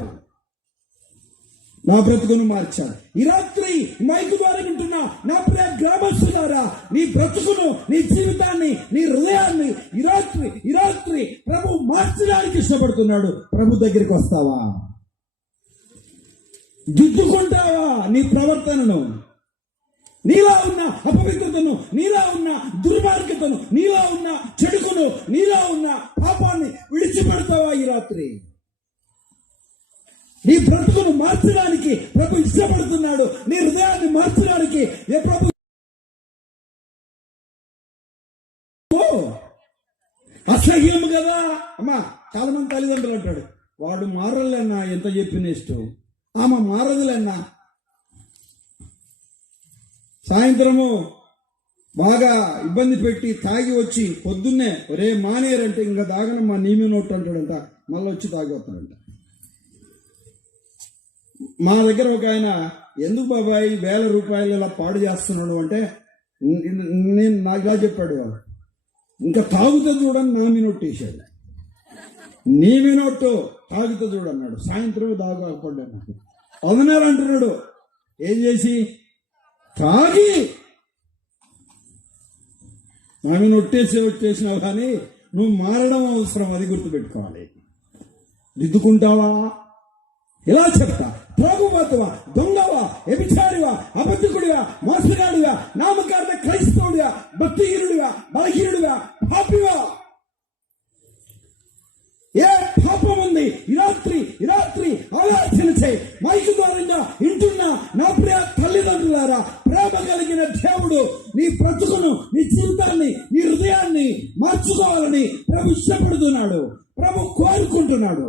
నా బ్రతుకును మార్చాడు. ఈ రాత్రి మైకు ద్వారా వింటున్నా నా ప్రియ గ్రామస్తులారా, నీ బ్రతుకును, నీ జీవితాన్ని, నీ హృదయాన్ని ఈ రాత్రి ప్రభు మార్చడానికి ఇష్టపడుతున్నాడు. ప్రభు దగ్గరికి వస్తావా? దిద్దుకుంటావా నీ ప్రవర్తనను? నీలో ఉన్న అపవిత్రతను, నీలో ఉన్న దుర్మార్గతను, నీలో ఉన్న చెడుకును, నీలో ఉన్న పాపాన్ని విడిచిపెడతావా ఈ రాత్రి? నీ బ్రతుకును మార్చడానికి ప్రభు ఇష్టపడుతున్నాడు. నీ హృదయాన్ని మార్చడానికి ప్రభు అసహ్యం కదా అమ్మా. చాలా మంది తల్లిదండ్రులు అంటాడు, వాడు మారలేనా, ఎంత చెప్పిన ఇష్టం, ఆమె మారదులేనా. సాయంత్రము బాగా ఇబ్బంది పెట్టి తాగి వచ్చి పొద్దున్నే ఒరే మానేరంటే ఇంకా దాగనమ్మా నీమి నోట్ అంటాడంట, మళ్ళీ వచ్చి తాగి వస్తాడంట. మా దగ్గర ఒక ఆయన, ఎందుకు బాబాయ్ 1000 రూపాయలు ఇలా పాడు చేస్తున్నాడు అంటే, నేను నాకు ఇలా చెప్పాడు, ఇంకా తాగుతా చూడని నా మినొట్టు వేసాడు. నీ మినొట్టు తాగుతా చూడన్నాడు. సాయంత్రం దాగపడ్డాడు. పదనారు అంటున్నాడు. ఏం చేసి తాగి ఆమె వచ్చేసినావు, కానీ నువ్వు మారడం అవసరం, అది గుర్తుపెట్టుకోవాలి. దిద్దుకుంటావా? ఇలా చెప్తా, త్రాగుబోతువా, దొంగవా, వ్యభిచారివా, అబద్ధికుడివా, మోసగాడివా, నామకార్థ క్రైస్తవుడివా, భక్తిహీనుడివా, బలహీనుడివా, పాపివా, ఏ పాపం ఉంది ఈ రాత్రి ఆలోచన చేయి. మైకు ద్వారా ఇంటున్నా నా ప్రియ తల్లిదండ్రులారా, ప్రేమ కలిగిన దేవుడు నీ బ్రతుకును, నీ జీవితాన్ని, నీ హృదయాన్ని మార్చుకోవాలని ప్రభు ఇష్టపడుతున్నాడు. ప్రభు కోరుకుంటున్నాడు.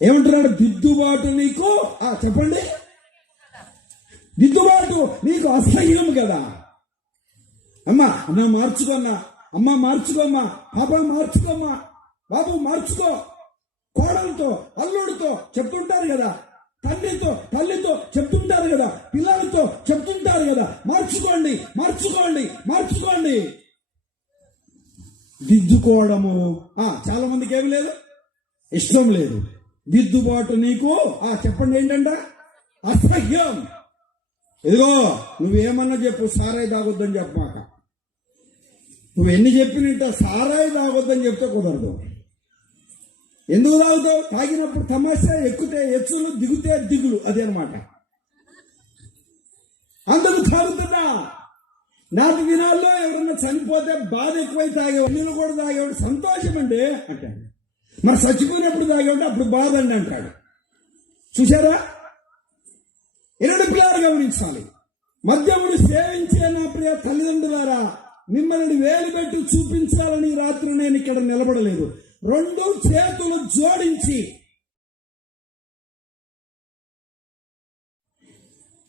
ఏమంటున్నాడు? దిద్దుబాటు నీకు, చెప్పండి, దిద్దుబాటు నీకు అసహ్యం కదా. అమ్మా అన్న మార్చుకోన్నా, అమ్మ మార్చుకోమ్మా, పాప మార్చుకోమ్మా, బాబు మార్చుకో. కోడలతో, అల్లుడితో చెప్తుంటారు కదా, తల్లితో చెప్తుంటారు కదా, పిల్లలతో చెప్తుంటారు కదా, మార్చుకోండి. దిద్దుకోవడము చాలా మందికి ఏమి లేదు, ఇష్టం లేదు. దిద్దుబాటు నీకు చెప్పండి ఏంటంట? అసహ్యం. ఇదిగో నువ్వేమన్నా చెప్పు, సారాయి తాగొద్దని చెప్పమాక. నువ్వు ఎన్ని చెప్పినంట సారాయి తాగొద్దని చెప్తే కుదరదు. ఎందుకు తాగుతావు? తాగినప్పుడు తమాషా, ఎక్కితే ఎచ్చులు, దిగుతే దిగులు, అది అనమాట. అందరూ తాగుతున్నా. నాటి దినాల్లో ఎవరన్నా చనిపోతే బాధ ఎక్కువై తాగేవాడు, నీళ్ళు కూడా తాగేవాడు, సంతోషం అండి అంటాడు. మరి చచ్చిపోయినప్పుడు తాగేవాడు అప్పుడు బాధ అండి అంటాడు. చూసారా? ఎన్నడూ పిల్లలు గమనించాలి. మద్యముడు సేవించే నా ప్రియ తల్లిదండ్రులారా, మిమ్మల్ని వేలు పెట్టి చూపించాలని రాత్రి నేను ఇక్కడ నిలబడలేదు. 2 చేతులు జోడించి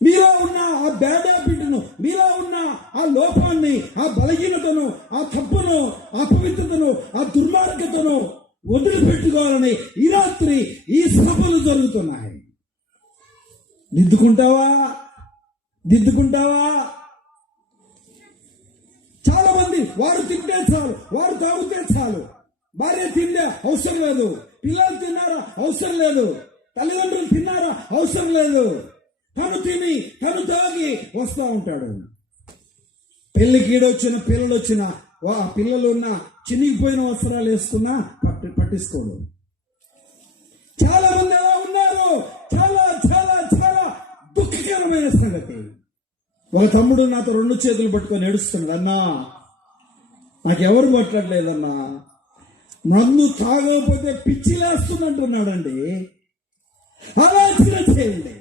మీలో ఉన్న ఆ బ్యాడ్ హ్యాబిట్ను, మీలో ఉన్న ఆ లోపాన్ని, ఆ బలహీనతను, ఆ తప్పును, ఆ అపవిత్రతను, ఆ దుర్మార్గతను వదిలిపెట్టుకోవాలని ఈ రాత్రి ఈ సభలు జరుగుతున్నాయి. దిద్దుకుంటావా? చాలా మంది వారు తింటే చాలు, వారు తాగితే చాలు, భార్య తిండే అవసరం లేదు, పిల్లలు తిన్నారా అవసరం లేదు, తల్లిదండ్రులు తిన్నారా అవసరం లేదు, తను తిని తను తాగి వస్తూ ఉంటాడు. పెళ్లికి ఈడొచ్చిన పిల్లలు వచ్చిన పిల్లలు ఉన్న చినిగిపోయిన వస్త్రాలు వేసుకున్నా పట్టించుకోడు. చాలా మంది ఎలా ఉన్నారు? చాలా చాలా చాలా దుఃఖకరమైన సంగతి. ఒక తమ్ముడు నాతో 2 చేతులు పట్టుకొని ఏడుస్తున్నాడు. అన్నా నాకెవరు పట్టట్లేదన్నా, నన్ను తాగకపోతే పిచ్చి లేస్తుందంటున్నాడండి. ఆలోచన చేయండి.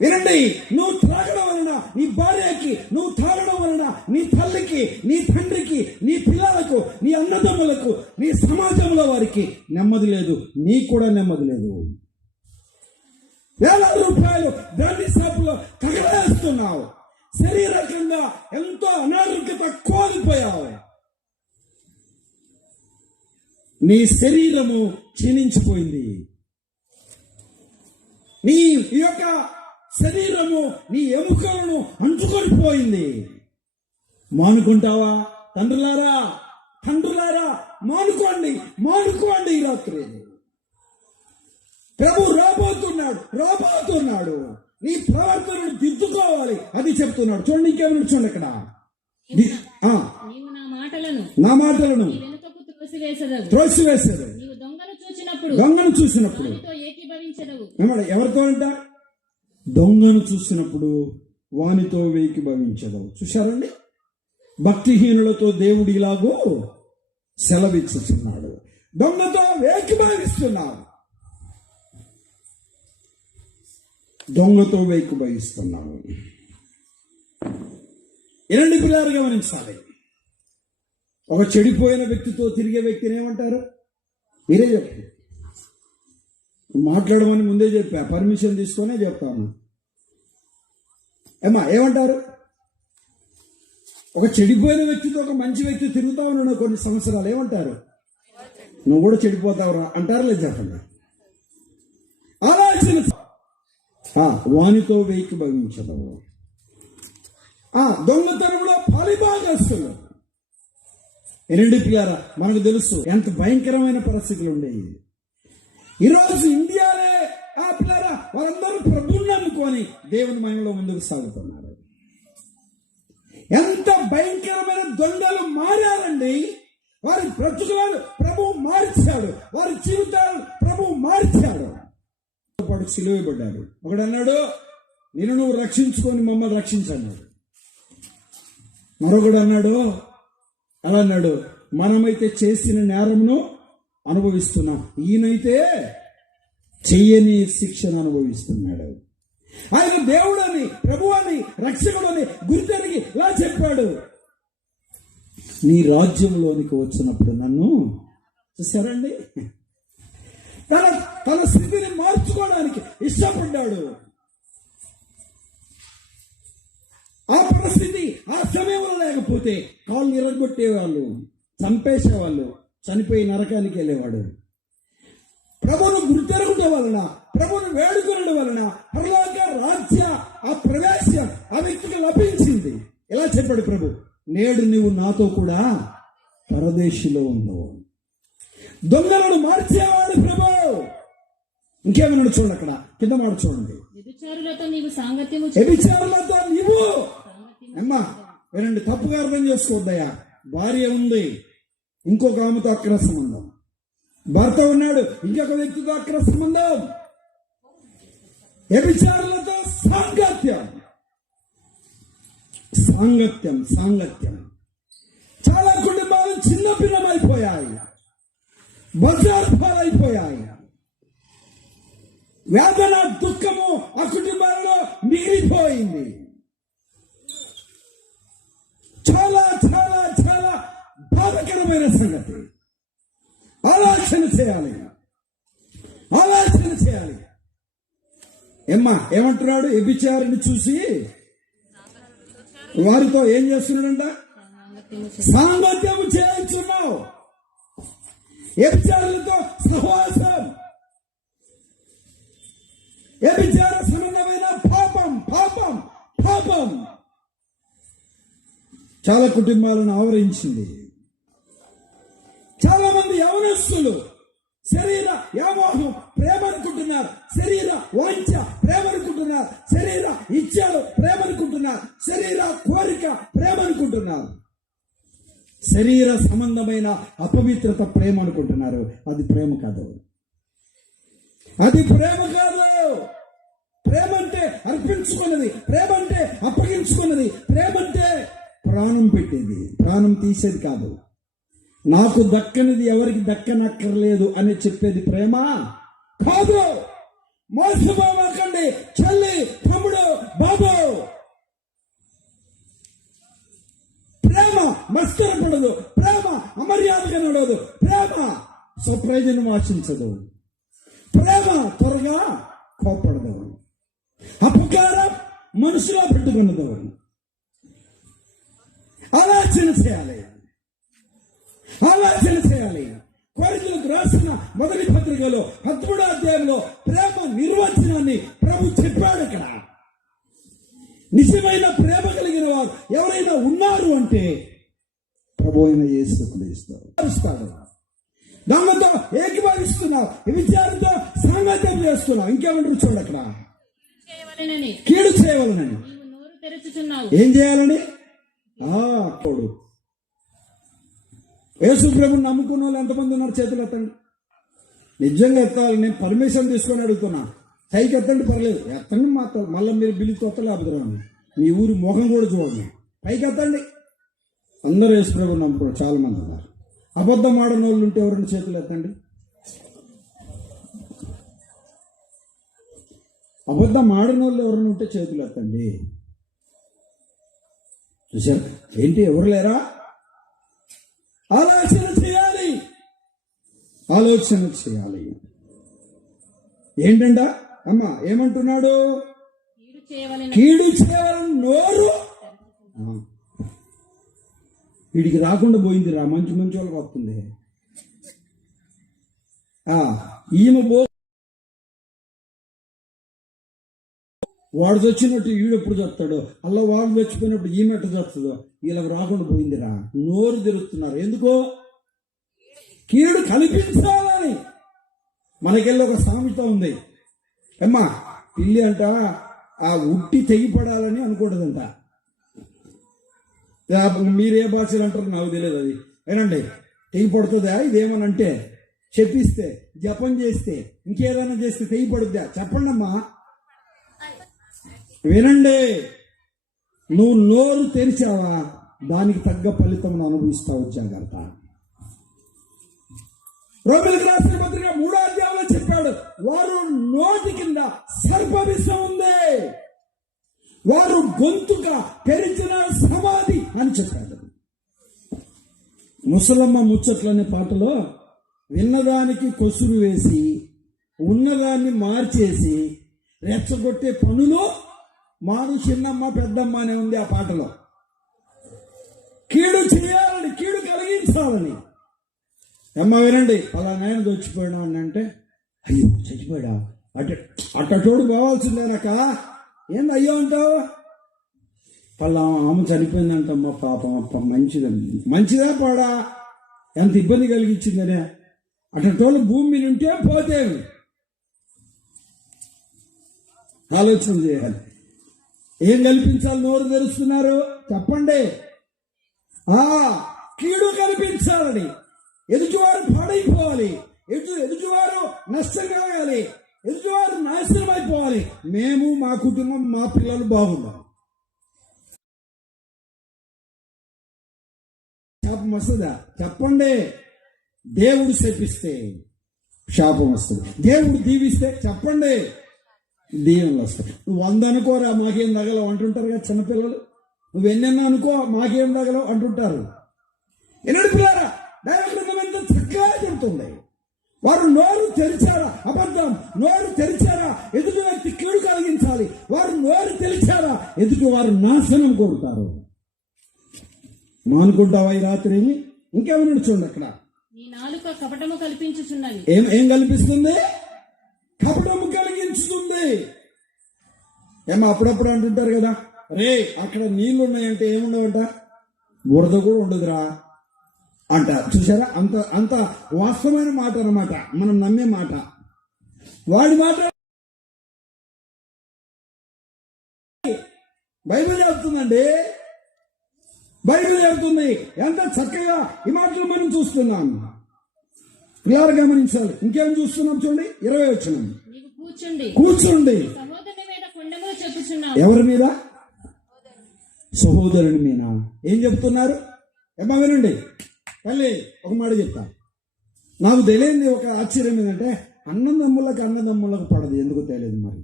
వినండి, నువ్వు త్రాగడం వలన నీ భార్యకి, నువ్వు తాగడం వలన నీ తల్లికి, నీ తండ్రికి, నీ పిల్లలకు, నీ అన్నదమ్ములకు, నీ సమాజంలో వారికి నెమ్మది లేదు, నీకు కూడా నెమ్మది లేదు. వేల రూపాయలు బ్రాండీ షాపులో తగలేస్తున్నావు. శారీరకంగా ఎంతో అనారోగ్యత కోల్పోయావు. నీ శరీరము క్షీణించిపోయింది. నీ యొక్క శరీరము నీ ఎముకలను అంటుకొని పోయింది. మానుకుంటావా? తండ్రులారా మానుకోండి ఈ రాత్రి. ప్రభు రాబోతున్నాడు. నీ ప్రవర్తనను దిద్దుకోవాలి, అది చెప్తున్నాడు. చూడండి, ఇంకేమైనా చూడండి అక్కడ. నీవు నా మాటలను వెనుకకు త్రోసివేసెదవు. నీవు దొంగను చూసినప్పుడు వానితో ఏకీభవించెదవు. ఎవరితో అంట? దొంగను చూసినప్పుడు వానితో ఏకీభవించెదవు. చూశారండి, భక్తిహీనులతో దేవుడు ఇలాగూ సెలవిచ్చుచున్నాడు. దొంగతో ఏకీభవిస్తున్నాడు. ఎలాంటి పిల్లలు గమనించాలి. ఒక చెడిపోయిన వ్యక్తితో తిరిగే వ్యక్తిని ఏమంటారు? మీరే చెప్పు. మాట్లాడమని ముందే చెప్పా, పర్మిషన్ తీసుకొనే చెప్తాను. ఏమంటారు? ఒక చెడిపోయిన వ్యక్తితో ఒక మంచి వ్యక్తి తిరుగుతా ఉన్నాడు కొన్ని సంవత్సరాలు, ఏమంటారు? నువ్వు కూడా చెడిపోతావురా అంటారా? లేదు చెప్పండి. ఆలోచన. వానితో ఏకీభవించదవు. దొంగతనంలో పాలిభాగస్తులు. ఎరండి పిల్లారా, మనకు తెలుసు ఎంత భయంకరమైన పరిస్థితులు ఉండేవి. ఈరోజు ఇండియాలే పిల్లారా వారందరూ ప్రభువుని నమ్ముకొని దేవుని మహిమలో ముందుకు సాగుతున్నారు. ఎంత భయంకరమైన దొంగలు మారారండి. వారి బ్రతుకులను ప్రభువు మార్చాడు, వారి జీవితాలను ప్రభువు మార్చాడు. పాటు సిలువబడ్డాడు. ఒకడు అన్నాడు, నేను నువ్వు రక్షించుకొని మమ్మల్ని రక్షించన్నాడు. మరొకడు అన్నాడు, అలా అన్నాడు, మనమైతే చేసిన నేరమును అనుభవిస్తున్నాం, ఈయనైతే చెయ్యని శిక్షను అనుభవిస్తున్నాడు. ఆయన దేవుడని, ప్రభు అని, రక్షకుడు అని గుర్తెరిగి ఇలా చెప్పాడు, నీ రాజ్యంలోనికి వచ్చినప్పుడు నన్ను చూసారండి. తన స్థితిని మార్చుకోవడానికి ఇష్టపడ్డాడు. ఆ పరిస్థితి ఆ సమయంలో లేకపోతే కాళ్ళు ఇరగొట్టేవాళ్ళు, చంపేసేవాళ్ళు, చనిపోయి నరకానికి వెళ్ళేవాడు. ప్రభువును గుర్తెరగటం వలన, ప్రభువును వేడుకొనడం వలన పరలోక రాజ్య ఆ ప్రవేశం ఆ వ్యక్తికి లభించింది. ఎలా చెప్పాడు ప్రభు, నేడు నీవు నాతో కూడా పరదేశిలో ఉన్నావు. దొంగలను మార్చేవాడు ప్రభు. ఇంకేమన్నాడు చూడండి, అక్కడ కింద మాట చూడండి. వ్యభిచారులతో నీవు అమ్మా వినండి, తప్పుగా అర్థం చేసుకోవద్దయ్యా. భార్య ఉంది, ఇంకొక ఆమెతో అక్రమ సంబంధం. భర్త ఉన్నాడు, ఇంకొక వ్యక్తితో అక్రమ సంబంధం. వ్యభిచారులతో సాంగత్యం. చాలా కుటుంబాలు చిన్న పిల్లమైపోయాయి, బజార్ పాలైపోయాయి. వేదన, దుఃఖము ఆ కుటుంబాలలో మిగిలిపోయింది. చాలా చాలా చాలా బాధకరమైన సంగతి. ఆలోచన చేయాలి. ఏమంటున్నాడు? వ్యభిచారిని చూసి వారితో ఏం చేస్తున్నాడంట? సాంగత్యం చేయించున్నావు. వ్యభిచారులతో సహవాసం, వ్యభిచార సంబంధమైన పాపం చాలా కుటుంబాలను ఆవరించింది. చాలా మంది యవనస్తులు శరీర వ్యామోహం ప్రేమనుకుంటున్నారు, శరీర వాంఛ ప్రేమనుకుంటున్నారు, శరీర ఇచ్ఛలు ప్రేమనుకుంటున్నారు, శరీర కోరిక ప్రేమనుకుంటున్నారు, శరీర సంబంధమైన అపవిత్రత ప్రేమ అనుకుంటున్నారు. అది ప్రేమ కాదు. ప్రేమ అంటే అర్పించుకున్నది, ప్రేమ అంటే అప్పగించుకున్నది, ప్రేమ అంటే ప్రాణం పెట్టేది, ప్రాణం తీసేది కాదు. నాకు దక్కనిది ఎవరికి దక్కనక్కర్లేదు అని చెప్పేది ప్రేమ కాదు. మోసపోకండి చెల్లి, తమ్ముడు, బాబు. ప్రేమ మత్సరపడదు, ప్రేమ అమర్యాదగా నడవదు, ప్రేమ స్వప్రయోజనం ఆశించదు, ప్రేమ త్వరగా కోపడదు, అపకారం మనసులో పెట్టుకున్నదు. ఆలోచన చేయాలి. ఆలోచన చేయాలి. కొరింథీయులకు రాసిన మొదటి పత్రికలో 13వ అధ్యాయంలో ప్రేమ నిర్వచనాన్ని ప్రభు చెప్పాడు. ఇక్కడ నిజమైన ప్రేమ కలిగిన వారు ఎవరైనా ఉన్నారు అంటే ప్రభు అయిన యేసుని ఇస్తాడు. దొంగతో ఏకీభవిస్తున్నావు, విచారంతో సాంగత్యం చేస్తున్నావు, ఇంకేమంటారు చూడండి. అక్కడ చేయవలెనని కీడు చేయవలనని నీవు నోరు తెరుచుచున్నావు. ఏం చేయాలని? తోడు. యేసు ప్రభుని నమ్ముకున్న వాళ్ళు ఎంతమంది ఉన్నారు? చేతులు ఎత్తండి. నిజంగా ఎత్తాలి. నేను పర్మిషన్ తీసుకొని అడుగుతున్నా. సైకి ఎత్తండి, పర్లేదు, ఎత్తండి. మాత్రం మళ్ళీ మీరు బిల్లు కొత్త లేకపోతే మీ ఊరి ముఖం కూడా చూడండి. పైకి ఎత్తండి. అందరూ యేసు ప్రభుని నమ్ముకున్నారు. చాలా మంది ఉన్నారు. అబద్ధం ఆడిన వాళ్ళు ఉంటే ఎవరైనా చేతులు ఎత్తండి. అబద్ధం ఆడిన వాళ్ళు ఎవరైనా ఉంటే చేతులు ఎత్తండి. చూసారు ఏంటి? ఎవరు లేరా? ఆలోచన చేయాలి. ఆలోచన చేయాలి. ఏంటంట అమ్మ ఏమంటున్నాడు? కీడు చేయాలని నోరు వీడికి రాకుండా పోయిందిరా. మంచి మంచి వాళ్ళకి వస్తుంది. ఈమె వాడు చచ్చినట్టు ఈడెప్పుడు చెప్తాడు. అలా వాడు చచ్చిపోయినప్పుడు ఈమె ఎట్ట చేస్తుందో. వీళ్ళకి రాకుండా పోయిందిరా. నోరు తెరుస్తున్నారు. ఎందుకో? కీడు కల్పించాలని. మనకెళ్ళి ఒక సామెత ఉంది. అమ్మా పిల్లి అంట ఆ ఉట్టి తెగిపడాలని అనుకూడదంట. మీరే భాషలు అంటారు నాకు తెలియదు. అది ఏనండి తెగిపడుతుందా? ఇదేమనంటే చెప్పిస్తే, జపం చేస్తే, ఇంకేదైనా చేస్తే తెగిపడుద్దా? చెప్పండి అమ్మా, వినండి. నువ్వు నోరు తెరిచావా దానికి తగ్గ ఫలితం అనుభవిస్తావు. జాగ్రత్త. రోమీయులకు రాసిన పత్రిక 3వ అధ్యాయంలో చెప్పాడు, వారు నోటి కింద సర్పవిషం ఉంది, వారు గొంతుగా తెరిచిన సమాధి అని చెప్పాడు. ముసలమ్మ ముచ్చట్లనే పాటలో విన్నదానికి కొసురు వేసి ఉన్నదాన్ని మార్చేసి రెచ్చగొట్టే పనులు మాను చిన్నమ్మ పెద్దమ్మ అనే ఉంది ఆ పాటలో. కీడు చేయాలని, కీడు కలిగించాలని. అమ్మ వినండి, అలా నేను చచ్చిపోయినా అని అంటే, అయ్యో చచ్చిపోయాడా అట్టోడు పోవాల్సిందేనక ఏంది అయ్యో అంటావు? అలా ఆమె చనిపోయిందంటమ్మా, పాపం అప్ప మంచిదా పాడా? ఎంత ఇబ్బంది కలిగించిందనే. అట్టోళ్ళు భూమి మీద ఉంటే పోతేవి. ఆలోచన చేయాలి. ఏం కల్పించాలి? నోరు తెరుస్తున్నారు. చెప్పండి. కీడు కల్పించాలని. ఎదుటివారు పాడైపోవాలి, ఎదుటివారు నష్టం కావాలి, ఎదుటివారు నాశనం అయిపోవాలి. మేము, మా కుటుంబం, మా పిల్లలు బాగుండాలి. శాపం వస్తుందా? చెప్పండి. దేవుడు శపిస్తే శాపం వస్తుంది. దేవుడు దీవిస్తే చెప్పండి దీవెనలు వస్తాయి. నువ్వు 100 అనుకోరా మాకేం తగలవు అంటుంటారు కదా చిన్నపిల్లలు. నువ్వు ఎన్నెన్నో అనుకో మాకేం తగలవు అంటుంటారు. ఎన్నడు పిల్లారా దైవగ్రంథం ఎంత చక్కగా చెబుతుంది. వారు నోరు తెరిచారా? అబద్ధం. నోరు తెరిచారా? ఎదుటి వ్యక్తి కీడు కలిగించాలి. వారు నోరు తెరిచారా? ఎదుటి వారు నాశనం కోరుతారు. మానుకుంటావా ఈ రాత్రిని? ఇంకేమన్నా చూడండి అక్కడ. నీ నాలుక కపటము కల్పించుచున్నది. ఏం కల్పిస్తుంది? కపటము కలిగించుతుంది. ఏమో అప్పుడప్పుడు అంటుంటారు కదా, రే అక్కడ నీళ్లు ఉన్నాయంటే ఏముండవంట, బురద కూడా ఉండదురా అంట. చూసారా? అంత వాస్తవమైన మాట అన్నమాట, మనం నమ్మే మాట. వాడి మాట బైబిల్ చెబుతుందండి. బైబిల్ చెబుతుంది. ఎంత చక్కగా ఈ మాటలు మనం చూస్తున్నాం. పిల్లలు గమనించాలి. ఇంకేం చూస్తున్నాం చూడండి. 20 వచనం. కూర్చోండి. ఎవరి మీద? సహోదరుని మీద. ఏం చెప్తున్నారు? ఏమో వినండి. తల్లి ఒక మాట చెప్తా. నాకు తెలియదు ఒక ఆశ్చర్యం ఏంటంటే, అన్నదమ్ములకు పడదు. ఎందుకో తెలియదు. మరి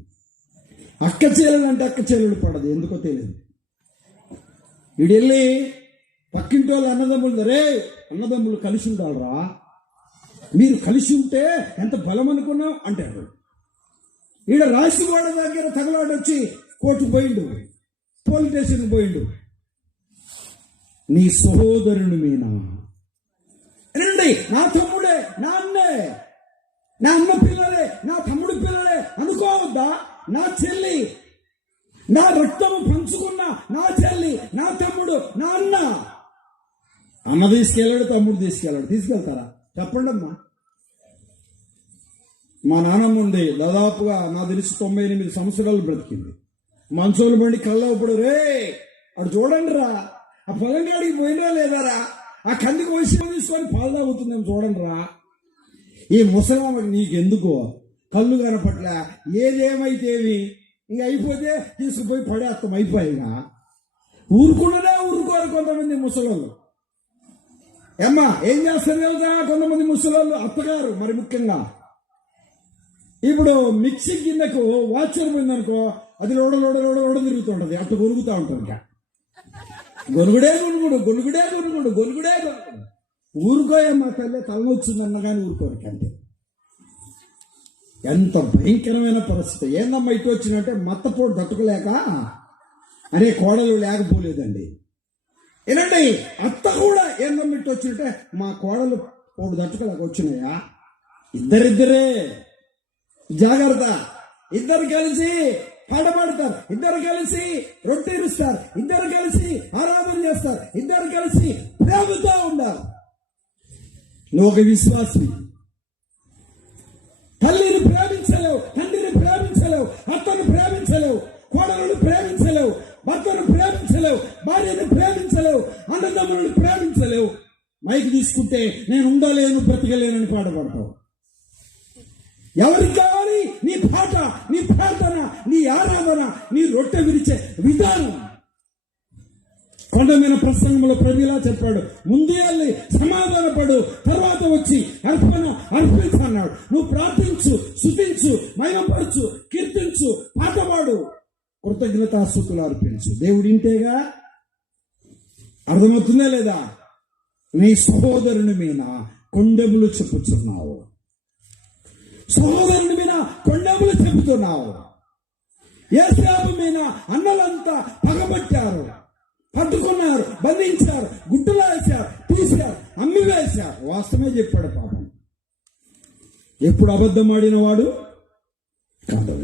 అక్క చెల్లెలు పడదు. ఎందుకో తెలియదు. వీడు వెళ్ళి పక్కింటి వాళ్ళు అన్నదమ్ములు కలిసి ఉండాలరా, మీరు కలిసి ఉంటే ఎంత బలం అనుకున్నావు అంటారు. ఈడ రాసివాడ దగ్గర తగలాడొచ్చి కోర్టుకు పోయిండు, పోలీస్ స్టేషన్కి పోయిండు. నీ సహోదరుని మీన. రండి, నా తమ్ముడే, నా అన్నే, నా అమ్మ పిల్లలే, నా తమ్ముడు పిల్లలే అనుకోవద్దా? నా చెల్లి, నా రక్తము పంచుకున్న నా చెల్లి, నా తమ్ముడు, నా అన్న. అన్న తీసుకెళ్ళాడు, తమ్ముడు తీసుకెళ్ళాడు. తీసుకెళ్తారా? చెప్పండి అమ్మా. మా నాన్నమ్మ ఉంది, దాదాపుగా నా తెలిసి 98 సంవత్సరాలు బ్రతికింది. మంచోళ్ళు బండి కళ్ళ ఇప్పుడు, రే అటు చూడండి రా, ఆ పొలం కాడికి పోయినా లేదారా, ఆ కందికి వయసు తీసుకొని పాలు తాగుతుందని చూడండి రా. ఈ ముసలామకి నీకెందుకో కళ్ళు కనపట్ల, ఏదేమైతేవి ఇంక అయిపోతే తీసుకుపోయి పడేస్తాం, అయిపోయిగా. ఊరుకున్నదే ఊరుకోరు కొంతమంది ముసలోళ్ళు. ఏమ్మా ఏం చేస్తారు తెలుసా? కొంతమంది ముసలోళ్ళు అత్తగారు మరి ముఖ్యంగా ఇప్పుడు మిక్సీ కిందకు వాచర్ పోయిందనుకో, అది లోడ లోడ లోడ లోడ తిరుగుతుంటది, అట్లా గొరుగుతూ ఉంటుంది. ఇంకా గొనుగుడే గొనుగుడు, గొనుగుడే గొనుగుడు, గొనుగుడే గొనుగుడు. ఊరుకోయమ్మా తల్లి, తలనొచ్చిందన్న కానీ ఊరుకోరికి అంతే. ఎంత భయంకరమైన పరిస్థితి. ఏందమ్మా ఇటు వచ్చినంటే మత్తపోటు తట్టుకోలేక అనే కోడలు లేకపోలేదండి. ఏనండి, అత్త కూడా ఏందమ్మా ఇటు వచ్చినట్టే మా కోడలు పోటు తట్టుకోలేక వచ్చినాయా. ఇద్దరిద్దరే, జాగ్రత్త. ఇద్దరు కలిసి పాట పాడతారు, ఇద్దరు కలిసి రొట్టె ఇస్తారు, ఇద్దరు కలిసి ఆరాధన చేస్తారు, ఇద్దరు కలిసి ప్రేమతో ఉండాలి. నువ్వు ఒక విశ్వాసి. తల్లిని ప్రేమించలేవు, తండ్రిని ప్రేమించలేవు, అత్తను ప్రేమించలేవు, కోడలను ప్రేమించలేవు, భర్తను ప్రేమించలేవు, భార్యను ప్రేమించలేవు, అన్నదమ్ములను ప్రేమించలేవు. మైకి తీసుకుంటే నేను ఉండలేను, బ్రతకలేనని పాట పాడతావు. ఎవరికి కావాలి నీ పాట, నీ ప్రార్థన, నీ ఆరాధన, నీ రొట్టె విరిచే విధానం? కొండ మీద ప్రసంగంలో ప్రభులా చెప్పాడు, ముందే వెళ్ళి సమాధానపడు, తర్వాత వచ్చి అర్పణ అర్పించన్నాడు. నువ్వు ప్రార్థించు, స్తుతించు, మహిమపరచు, కీర్తించు, పాటపాడు, కృతజ్ఞతాస్తుతులు అర్పించు. దేవుడు ఇంటేగా. అర్థమవుతుందా లేదా? నీ సహోదరుని మీద కొండెములు చెప్పుచున్నావు, సహోదరుని మీద కొండెములు చెబుతున్నావు. యేసేపు మీద అన్నలంతా పగబట్టారు, పట్టుకున్నారు, బంధించారు, గుడ్డలు వేశారు, తీశారు, అమ్మి వేశారు. వాస్తవమే చెప్పాడు పాపం. ఎప్పుడు అబద్ధం ఆడిన వాడు కాదు.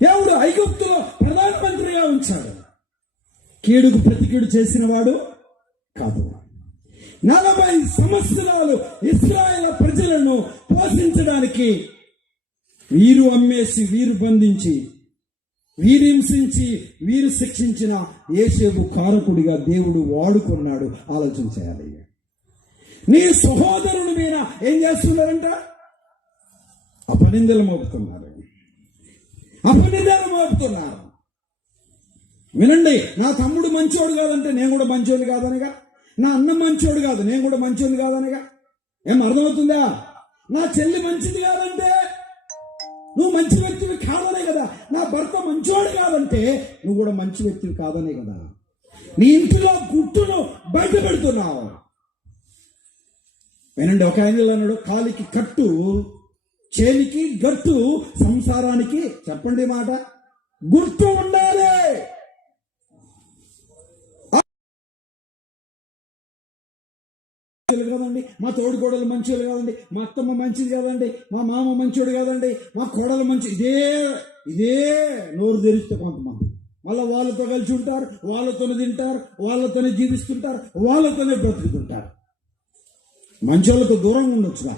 దేవుడు ఐగుప్తులో ప్రధానమంత్రిగా ఉంచాడు, కీడుకు ప్రతికీడు చేసిన వాడు కాదు. 40 సంవత్సరాలు ఇశ్రాయేలు ప్రజలను పోషించడానికి వీరు అమ్మేసి, వీరు బంధించి, వీరు హింసించి, వీరు శిక్షించిన యేసేపు కారకుడిగా దేవుడు వాడుకున్నాడు. ఆలోచన చేయాలి. నీ సహోదరుని మీద ఏం చేస్తున్నారంట? అపనిందలు మోపుతున్నారు, అపనిందలు మోపుతున్నారు. వినండి, నా తమ్ముడు మంచోడు కాదంటే నేను కూడా మంచోడు కాదనిగా, నా అన్న మంచోడు కాదు నేను కూడా మంచోడు కాదనిగా. ఏం అర్థమవుతుందా? నా చెల్లి మంచిది కాదంటే నువ్వు మంచి వ్యక్తివి కాదనే కదా. నా భర్త మంచోడు కాదంటే నువ్వు కూడా మంచి వ్యక్తివి కాదనే కదా. నీ ఇంటిలో గుట్టును బయట పెడుతున్నావు. వినండి, ఒక ఆయన అన్నాడు, కాలికి కట్టు, చేలికి గట్టు, సంసారానికి చెప్పండి మాట గుర్తు ఉండాలి. కాదండి, మా తోడు కోడలు మంచోళ్ళు కాదండి, మా అత్తమ్మ మంచిది కాదండి, మా మామ మంచోడు కాదండి, మా కోడలు మంచి. ఇదే నోరు తెరిస్తే కొంతమంది మళ్ళీ వాళ్ళతో కలిసి ఉంటారు, వాళ్ళతోనే తింటారు, వాళ్ళతోనే జీవిస్తుంటారు, వాళ్ళతోనే బ్రతుకుతుంటారు. మంచోళ్ళతో దూరంగా ఉండొచ్చుగా.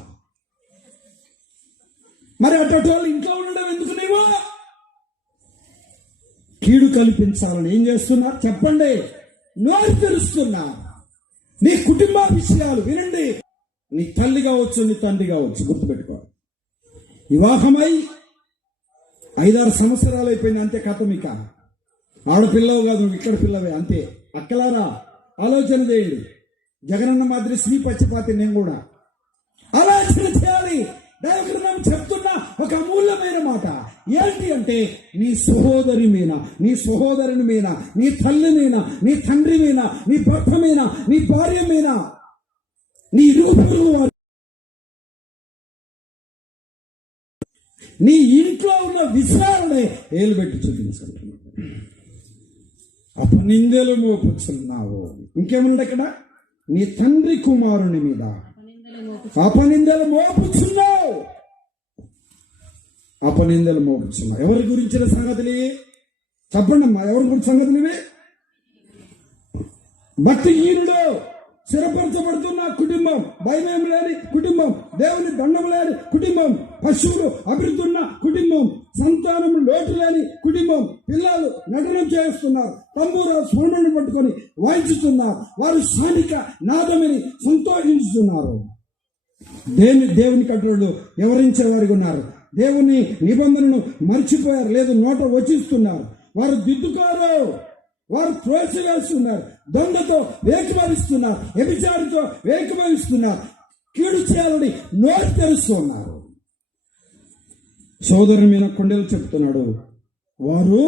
మరి అటువంటి వాళ్ళు ఇంట్లో ఉండడం ఎందుకు? నీవు కీడు కల్పించాలని ఏం చేస్తున్నారు చెప్పండి? నోరు తెరుస్తున్నా. నీ కుటుంబ విషయాలు వినండి. నీ తల్లి కావచ్చు, నీ తండ్రి కావచ్చు, గుర్తుపెట్టుకోవాలి. వివాహమై 5-6 సంవత్సరాలు అయిపోయింది, అంతే కథమిక. ఆడపిల్లవు కాదు, నువ్వు ఇక్కడ పిల్లవే అంతే. అక్కలారా ఆలోచన చేయండి. జగనన్న మాదిరి శ్రీ పచ్చిపాతి నేను కూడా ఆలోచన చేయాలి. దైవగ్రంథం చెప్తున్న ఒక అమూల్యమైన మాట ఏంటి అంటే, నీ సహోదరి మీద, నీ సహోదరుని మీద, నీ తల్లి మీద, నీ తండ్రి మీద, నీ భర్త మీద, నీ భార్య మీద, నీ ఇరుగు పొరుగు వారి, నీ ఇంట్లో ఉన్న విషయాలనే ఏలు పెట్టి చూపించాలి. అపనిందలు మోపుచున్నావు. ఇంకేముంది అక్కడ? నీ తండ్రి కుమారుని మీద అపనిందలు మోపుచున్నావు. అపనిందలు మోపుచున్నావు. ఎవరి గురించిన సంగతులు చెప్పండి అమ్మా, ఎవరి గురించి సంగతులు ఇవి? భక్తిహీనుడు, స్థిరపరచబడుతున్న కుటుంబం, భయం లేని కుటుంబం, దేవుని దండం లేని కుటుంబం, పశువులు అభివృద్ధి ఉన్న కుటుంబం, సంతానం లోటు లేని కుటుంబం, పిల్లలు నటనం చేస్తున్నారు, తంబూర స్వర్ణను పట్టుకొని వాయించుతున్నారు, వారు స్థానిక నాదమని సంతోషిస్తున్నారు. దేవుని కట్టుడు వివరించే వారికి ఉన్నారు. దేవుని నిబంధనను మర్చిపోయారు, లేదు నోట వచ్చిస్తున్నారు. వారు దిద్దుకోరు, వారు త్రోసివేస్తున్నారు, దొంగతో వేకమరిస్తున్నారు, వ్యభిచారితో వేకమరిస్తున్నారు, కీడు చేయాలని నోరు తెరుస్తున్నారు. సోదరుని మీద కొండలు చెప్తున్నాడు, వారు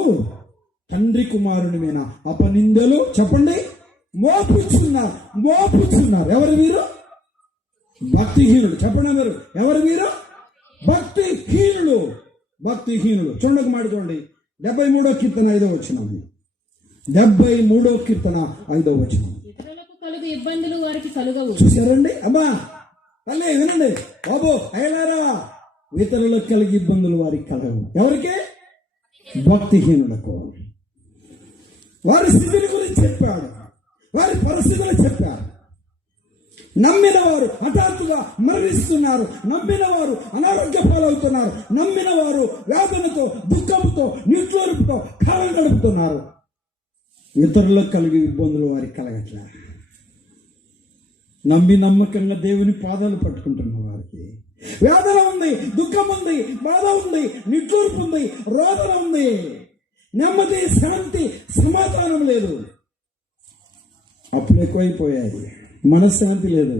తండ్రి కుమారుని మీద అపనిందలు చెప్పండి మోపుచున్నారు. ఎవరు వీరు? భక్తిహీనుడు. చెప్పండి మీరు, ఎవరు వీరు? భక్తిహీనుడు. చూడక మాట చూడండి, 73వ కీర్తన 5వ వచనం. 73వ కీర్తన 5వ వచనం. ఇతరులకు కలుగు ఇబ్బందులు వారికి కలుగవు. చూశారండి అమ్మా, తల్లి వినండి బాబు, అయ్యలారా, ఇతరులకు కలిగి ఇబ్బందులు వారికి కలగవు. ఎవరికి? భక్తిహీనులకు. వారి స్థితిని గురించి చెప్పాడు, వారి పరిస్థితులు చెప్పారు. నమ్మిన వారు హఠాత్తుగా మరణిస్తున్నారు, నమ్మిన వారు అనారోగ్య పాలవుతున్నారు, నమ్మిన వారు వేదనతో, దుఃఖంతో, నిట్టూర్పుతో కాలం గడుపుతున్నారు. ఇతరులకు కలిగే ఇబ్బందులు వారికి కలగట్లే. నమ్మకంగా దేవుని పాదాలు పట్టుకుంటున్న వారికి వేదన ఉంది, దుఃఖం ఉంది, బాధ ఉంది, నిట్టూర్పు ఉంది, రోదన ఉంది, నెమ్మది, శాంతి, సమాధానం లేదు. అప్పులు ఎక్కువైపోయాయి, మనశ్శాంతి లేదు.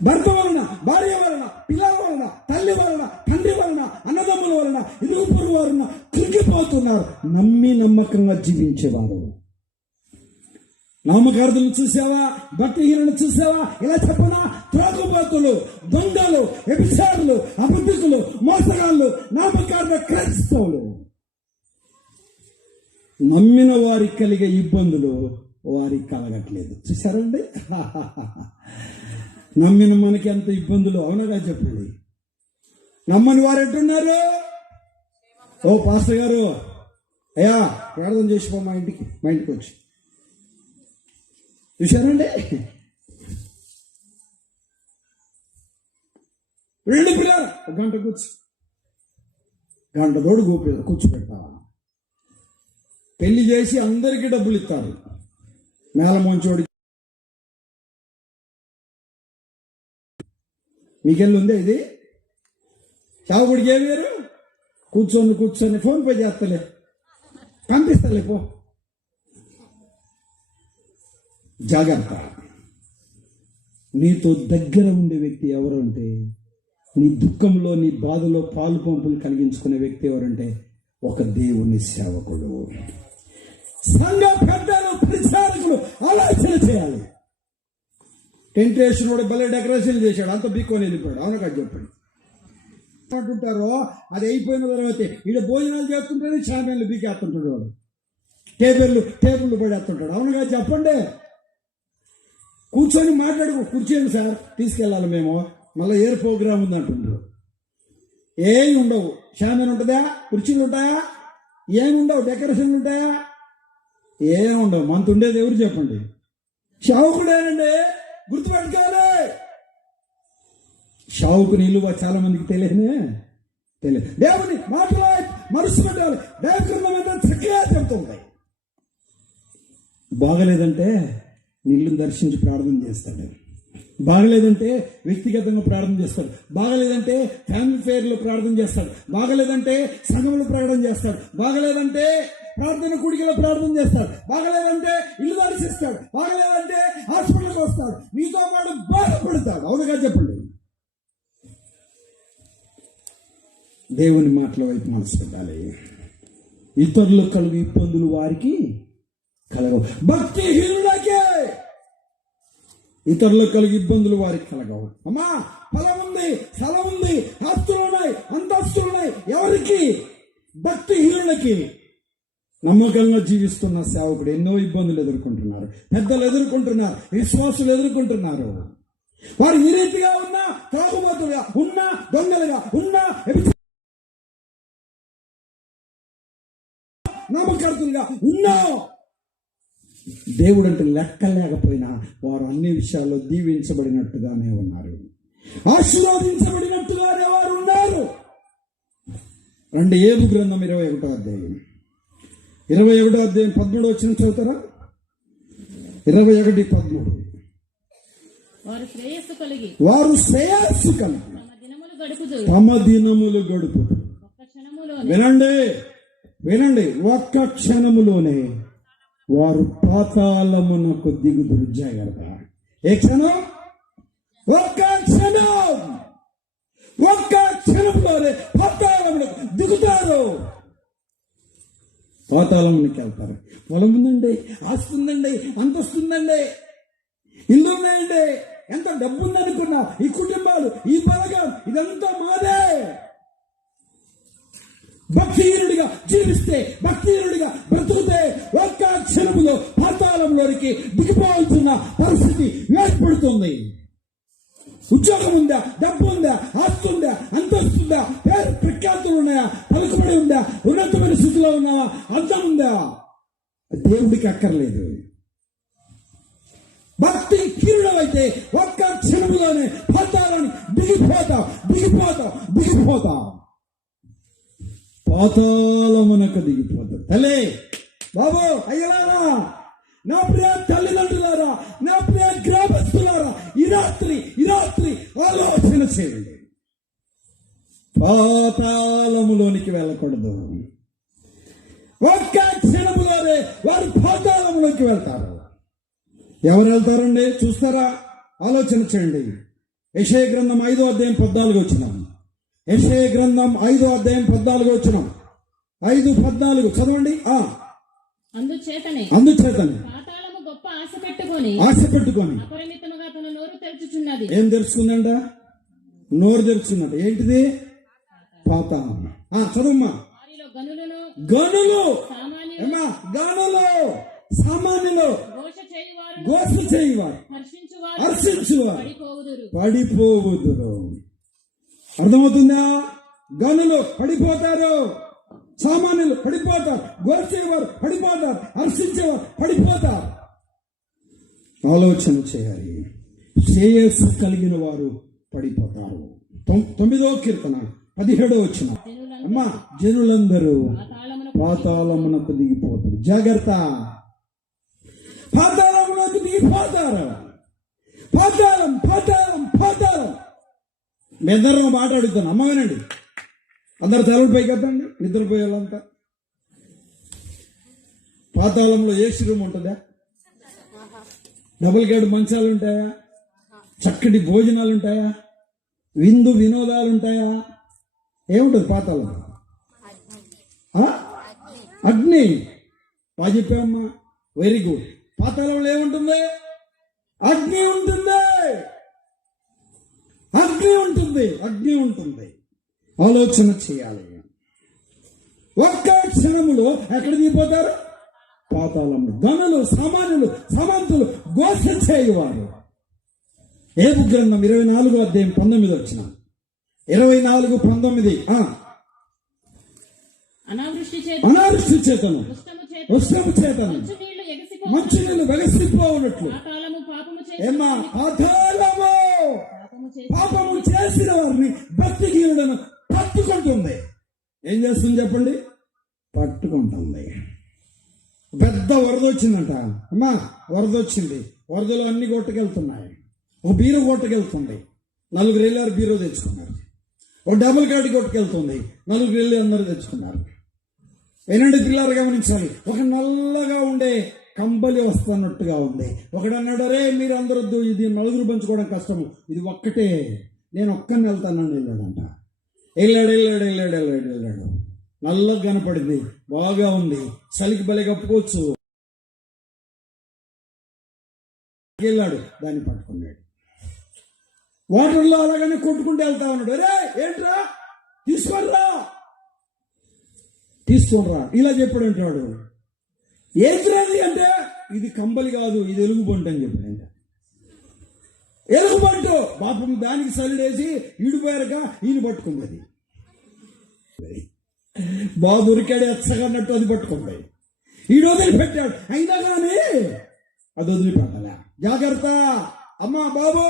భర్త వలన, భార్య వలన, పిల్లల వలన, తల్లి వలన, తండ్రి వలన, అన్నదమ్ముల వలన, ఇరుగు పొరుగు వలన కృంగిపోతున్నారు. నమ్మకంగా జీవించేవారు. నామకార్థులను చూసావా? భక్తిహీనులను చూసావా? ఇలా చెప్పనా? త్రాగుబోతులు, దొంగలు, వ్యభిచారులు, అబద్ధికులు, మోసగాళ్ళు, నామకార్థ క్రైస్తవులు. నమ్మిన వారికి కలిగే ఇబ్బందులు వారికి కలగట్లేదు. చూసారండి, నమ్మిన మనకి ఎంత ఇబ్బందులు. అవునగా చెప్పండి. నమ్మని వారు ఎట్టున్నారు? ఓ పాస్టర్ గారు, అయ్యా ప్రార్థన చేసిపో మా ఇంటికి వచ్చి. చూశారండి, 2 పిల్లలు 1 గంట గంట తోడు కూర్చోబెడతా. పెళ్లి చేసి అందరికీ డబ్బులు ఇస్తారు. మేళమోంచోడి మీకెళ్ళి ఉంది ఇది. చావుడికి ఏం వేరు? కూర్చొని ఫోన్ పే చేస్తలే, పంపిస్తలే పో. జాగ్రత్త. నీతో దగ్గర ఉండే వ్యక్తి ఎవరంటే, నీ దుఃఖంలో, నీ బాధలో పాలు పంపులు కలిగించుకునే వ్యక్తి ఎవరంటే ఒక దేవుని సేవకుడు, సంఘ పెద్దలు, పరిచారకులు ఆలోచన చేయాలి. టెంటేషన్ భలే డెకరేషన్ చేశాడు, అంత బీక్కొని వెళ్ళిపోయాడు. అవునా కాదు చెప్పండి. అంటుంటారో అది అయిపోయిన తర్వాత ఈడ భోజనాలు చేస్తుంటేనే షామేళ్ళు బీకేస్తుంటాడు వాడు, టేబుల్ పడేస్తుంటాడు. అవును కాదు చెప్పండి. కూర్చొని మాట్లాడుకో, కూర్చోండి సార్ తీసుకెళ్ళాలి మేము, మళ్ళీ ఏర్ ప్రోగ్రామ్ ఉంది అంటుండ్రు. ఏమి ఉండవు. షామేన్ ఉంటుందా? కుర్చీలు ఉంటాయా? ఏమి ఉండవు. డెకరేషన్లు ఉంటాయా? ఏమి ఉండవు. మనతో ఉండేది ఎవరు చెప్పండి? షావుకుడేనండి, గుర్తుపెట్టుకోవాలి. షావుకు నిలువ చాలా మందికి తెలియదు. దేవుని మాటలో మనసు పెట్టాలి. దేవుని చక్కగా చెబుతుంటాయి. బాగలేదంటే నీళ్ళని దర్శించి ప్రార్థన చేస్తాడు, బాగలేదంటే వ్యక్తిగతంగా ప్రార్థన చేస్తాడు, బాగలేదంటే ఫ్యామిలీ ఫేర్లో ప్రార్థన చేస్తాడు, బాగలేదంటే సంఘంలో ప్రార్థన చేస్తాడు, బాగలేదంటే ప్రార్థన కూడికలో ప్రార్థన చేస్తాడు, బాగలేదంటే ఇల్లు దర్శిస్తాడు, బాగలేదంటే హాస్పిటల్కి వస్తాడు, మీతో పాటు బాధపడతాడు. అవునుగా చెప్పండి. దేవుని మాటల వైపు మనసు పెట్టాలి. ఇతరులు కలుగు ఇబ్బందులు వారికి కలగవు. భక్తిహీనులకే ఇతరులు కలిగి ఇబ్బందులు వారికి కలగవు. అమ్మా, పొలం ఉంది, స్థలం ఉంది, ఆస్తులు ఉన్నాయి, అంతస్తులు ఉన్నాయి. ఎవరికి? భక్తిహీనులకి. నమ్మకంగా జీవిస్తున్న సేవకుడు ఎన్నో ఇబ్బందులు ఎదుర్కొంటున్నారు, పెద్దలు ఎదుర్కొంటున్నారు, విశ్వాసులు ఎదుర్కొంటున్నారు. వారు ఈ రీతిగా ఉన్నా, త్రాగుబోతులుగా ఉన్నా, దొంగలుగా ఉన్నా, నామకర్తలుగా ఉన్నా, దేవుడు అంటే లెక్క లేకపోయినా వారు అన్ని విషయాల్లో దీవించబడినట్టుగానే ఉన్నారు, ఆశీర్వదించబడినట్టుగానే వారు ఉన్నారు. రండి, ఏబు గ్రంథం 21వ అధ్యాయం 21వ అధ్యాయం 13 వచ్చిన చదువుతారా? 21:13. వారు శ్రేయస్సు కలిగి తమ దినములు గడుపుదు. వినండి, ఒక్క క్షణములోనే వారు పాతాళమునకు దిగుదురు. జాగ్రత్త. ఏ క్షణం? ఒక్క క్షణంలోనే పాతాళమునకు దిగుతారు. పాతాళమునికి వెళ్తారు. పొలం ఉందండి, ఆస్తి ఉందండి, అంతస్తుందండి, ఇల్లు ఉన్నాయండి, ఎంత డబ్బు ఉందనుకున్నా, ఈ కుటుంబాలు, ఈ బలగం, ఇదంతా మాదే. భక్తిహీనుడిగా జీవిస్తే, భక్తిహీనుడిగా బ్రతుకుతే ఒక్క క్షణములో పాతాళంలోనికి దిగిపోవాల్సిన పరిస్థితి ఏర్పడుతుంది. ఉద్యోగం ఉందా, డబ్బు ఉందా, ఆస్తి ఉందా, అంతస్తుందా, పేరు ప్రఖ్యాతులు ఉన్నాయా, పలుకుబడి ఉందా, ఉన్నతమైన స్థితిలో ఉన్నావా, అందం ఉందా, దేవుడికి అక్కర్లేదు. భక్తి హీనుడవైతే ఒక్క క్షణములోనే పాతాళాన్ని దిగిపోతా పాతాళమునకు దిగిపోతావు. తల్లి, బాబు, అయ్యలారా, నా ప్రియ తల్లిదండ్రులారా, నా ప్రియ గ్రామస్తులారా, ఈ రాత్రి ఆలోచన చేయండి. పాతాళములోనికి వెళ్ళకూడదు. ఒక్క క్షణములోనే వారు పాతాళములోకి వెళ్తారు. ఎవరు వెళ్తారండి? చూస్తారా? ఆలోచన చేయండి. యెషయా గ్రంథం 5వ అధ్యాయం 14 వచ్చినాం. యెషయా గ్రంథం 5వ అధ్యాయం 14 వచ్చినాం. 5:14 చదవండి. అందుచేతనే పాతాళము గొప్ప ఆశ పెట్టుకొని అపరిమితముగా తన నోరు తెరుచుచున్నది. ఏం తెరుచుకుందంట? నోరు తెరుచుకున్నట్టు. ఏంటిది? పాతాళం. చదువమ్మా. గనులు, సామాన్యులు, ఘోష చేయువారు, హర్షించువారు పడిపోవుదురు. అర్థమవుతుందా? గనులు పడిపోతారు, సామాన్యులు పడిపోతారు, ఘోషేవారు పడిపోతారు, హర్షించేవారు పడిపోతారు. ఆలోచన చేయాలి. శ్రేయస్సు కలిగిన వారు పడిపోతారు. 9వ కీర్తన 17వ వచనం. అమ్మా, జనులందరూ పాతాళమునకు దిగిపోతారు. జాగ్రత్త, పాతాళమునకు దిగిపోతారు. పాతాళం. మీ అందరూ మాట అడుగుతాను. అమ్మ వినండి, అందరు తలలు పైకి కదండి, నిద్రపోయే వాళ్ళంతా. పాతాళంలో ఏసీ రూమ్ ఉంటుందా? డబుల్ గేడ్ మంచాలు ఉంటాయా? చక్కటి భోజనాలు ఉంటాయా? విందు వినోదాలు ఉంటాయా? ఏముంటుంది పాతాళంలో? అగ్ని. బాగా చెప్పామ్మా, వెరీ గుడ్. పాతాళంలో ఏముంటుంది? అగ్ని ఉంటుంది. ఆలోచన చేయాలి. ఒక్క క్షణములో ఎక్కడ దిగిపోతారు? పాతాళంలో. గనులు, సామాన్యులు, సమంతులు, ఘోష చేయువారు. ఏబు గ్రంథం 24వ అధ్యాయం 19 వచ్చిన. 24:19. అనావృష్టి చేతను, ఉష్ణము చేతను మంచునీళ్ళు వెగసిపోవునట్లు పాపము చేసిన వారిని భక్తిహీనులను పట్టుకుంటుంది. ఏం చేస్తుంది చెప్పండి? పట్టుకుంటుంది. పెద్ద వరద వచ్చిందంట. అమ్మా, వరద వచ్చింది. వరదలో అన్ని కొట్టుకెళ్తున్నాయి. ఒక బీరో కొట్టుకెళ్తుంది, 4 వెళ్ళారు బీరో తెచ్చుకున్నారు. ఒక డబుల్ కార్డు కొట్టుకెళ్తుంది, 4 వెళ్ళి అందరూ తెచ్చుకున్నారు. ఏనండి పిల్లలు గమనించాలి. ఒక నల్లగా ఉండే కంబలి వస్తున్నట్టుగా ఉంది. ఒకడు అన్నాడు, రే మీరు అందరొద్దు, ఇది 4 పంచుకోవడం కష్టము, ఇది ఒక్కటే, నేను ఒక్కని వెళ్తానని వెళ్ళాడంట. వెళ్ళాడు. నల్లగా కనపడింది, బాగా ఉంది, చలికి బలి కప్పుకోవచ్చు. వెళ్ళాడు, దాన్ని పట్టుకున్నాడు. వాటర్లో అలాగనే కొట్టుకుంటూ వెళ్తా ఉన్నాడు. రే ఏంట్రా, తీసుకొనిరా ఇలా చెప్పాడు అంటాడు. ఏంద్రది అంటే ఇది కంబలి కాదు, ఇది ఎలుగుబంటి అని చెప్పాడు. ఎలుగుబంటు పాపం దానికి సల్లేసి ఈడిపోయారక ఈయన పట్టుకుంది. బాబు ఉరికాడు ఎచ్చగన్నట్టు అది పట్టుకుంది. ఈడు వదిలిపెట్టాడు, అయినా కానీ అది వదిలిపెట్టాల. జాగ్రత్త అమ్మా బాబు,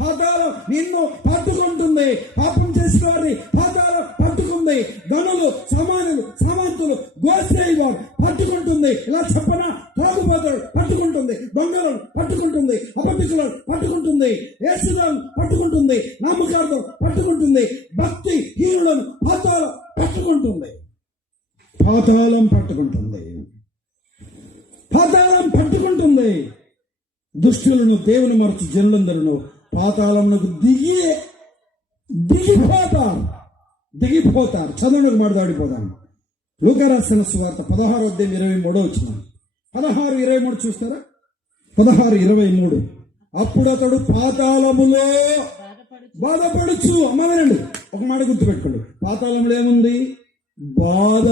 పాతాళం నిన్ను పట్టుకుంటుంది. పాపం చేసిన వారిని పాతాళం పట్టుకుంది. గనులు సామంతులు గోసేవాడు పట్టుకుంటుంది. ఇలా చెప్పనా, తాగుబోతుడు పట్టుకుంటుంది, దొంగలను పట్టుకుంటుంది, అబద్ధికులను పట్టుకుంటుంది, యేసులను పట్టుకుంటుంది, నామకార్థం పట్టుకుంటుంది, భక్తి హీనులను పాతాళం పట్టుకుంటుంది. పాతాళం పట్టుకుంటుంది, పాతాళం పట్టుకుంటుంది. దుష్టులను దేవుని మరచు జనులందరూ పాతాళమునకు దిగిపోతారు. చదువునకు మాట్లాడిపోతాను. లూకా రాసిన సువార్త 16:23 16:23 చూస్తారా? 16:23 అప్పుడు అతడు పాతాళములో బాధపడుచు. అమ్మ వినండి, ఒక మాట గుర్తుపెట్టుకోండి. పాతాళంలో ఏముంది? బాధ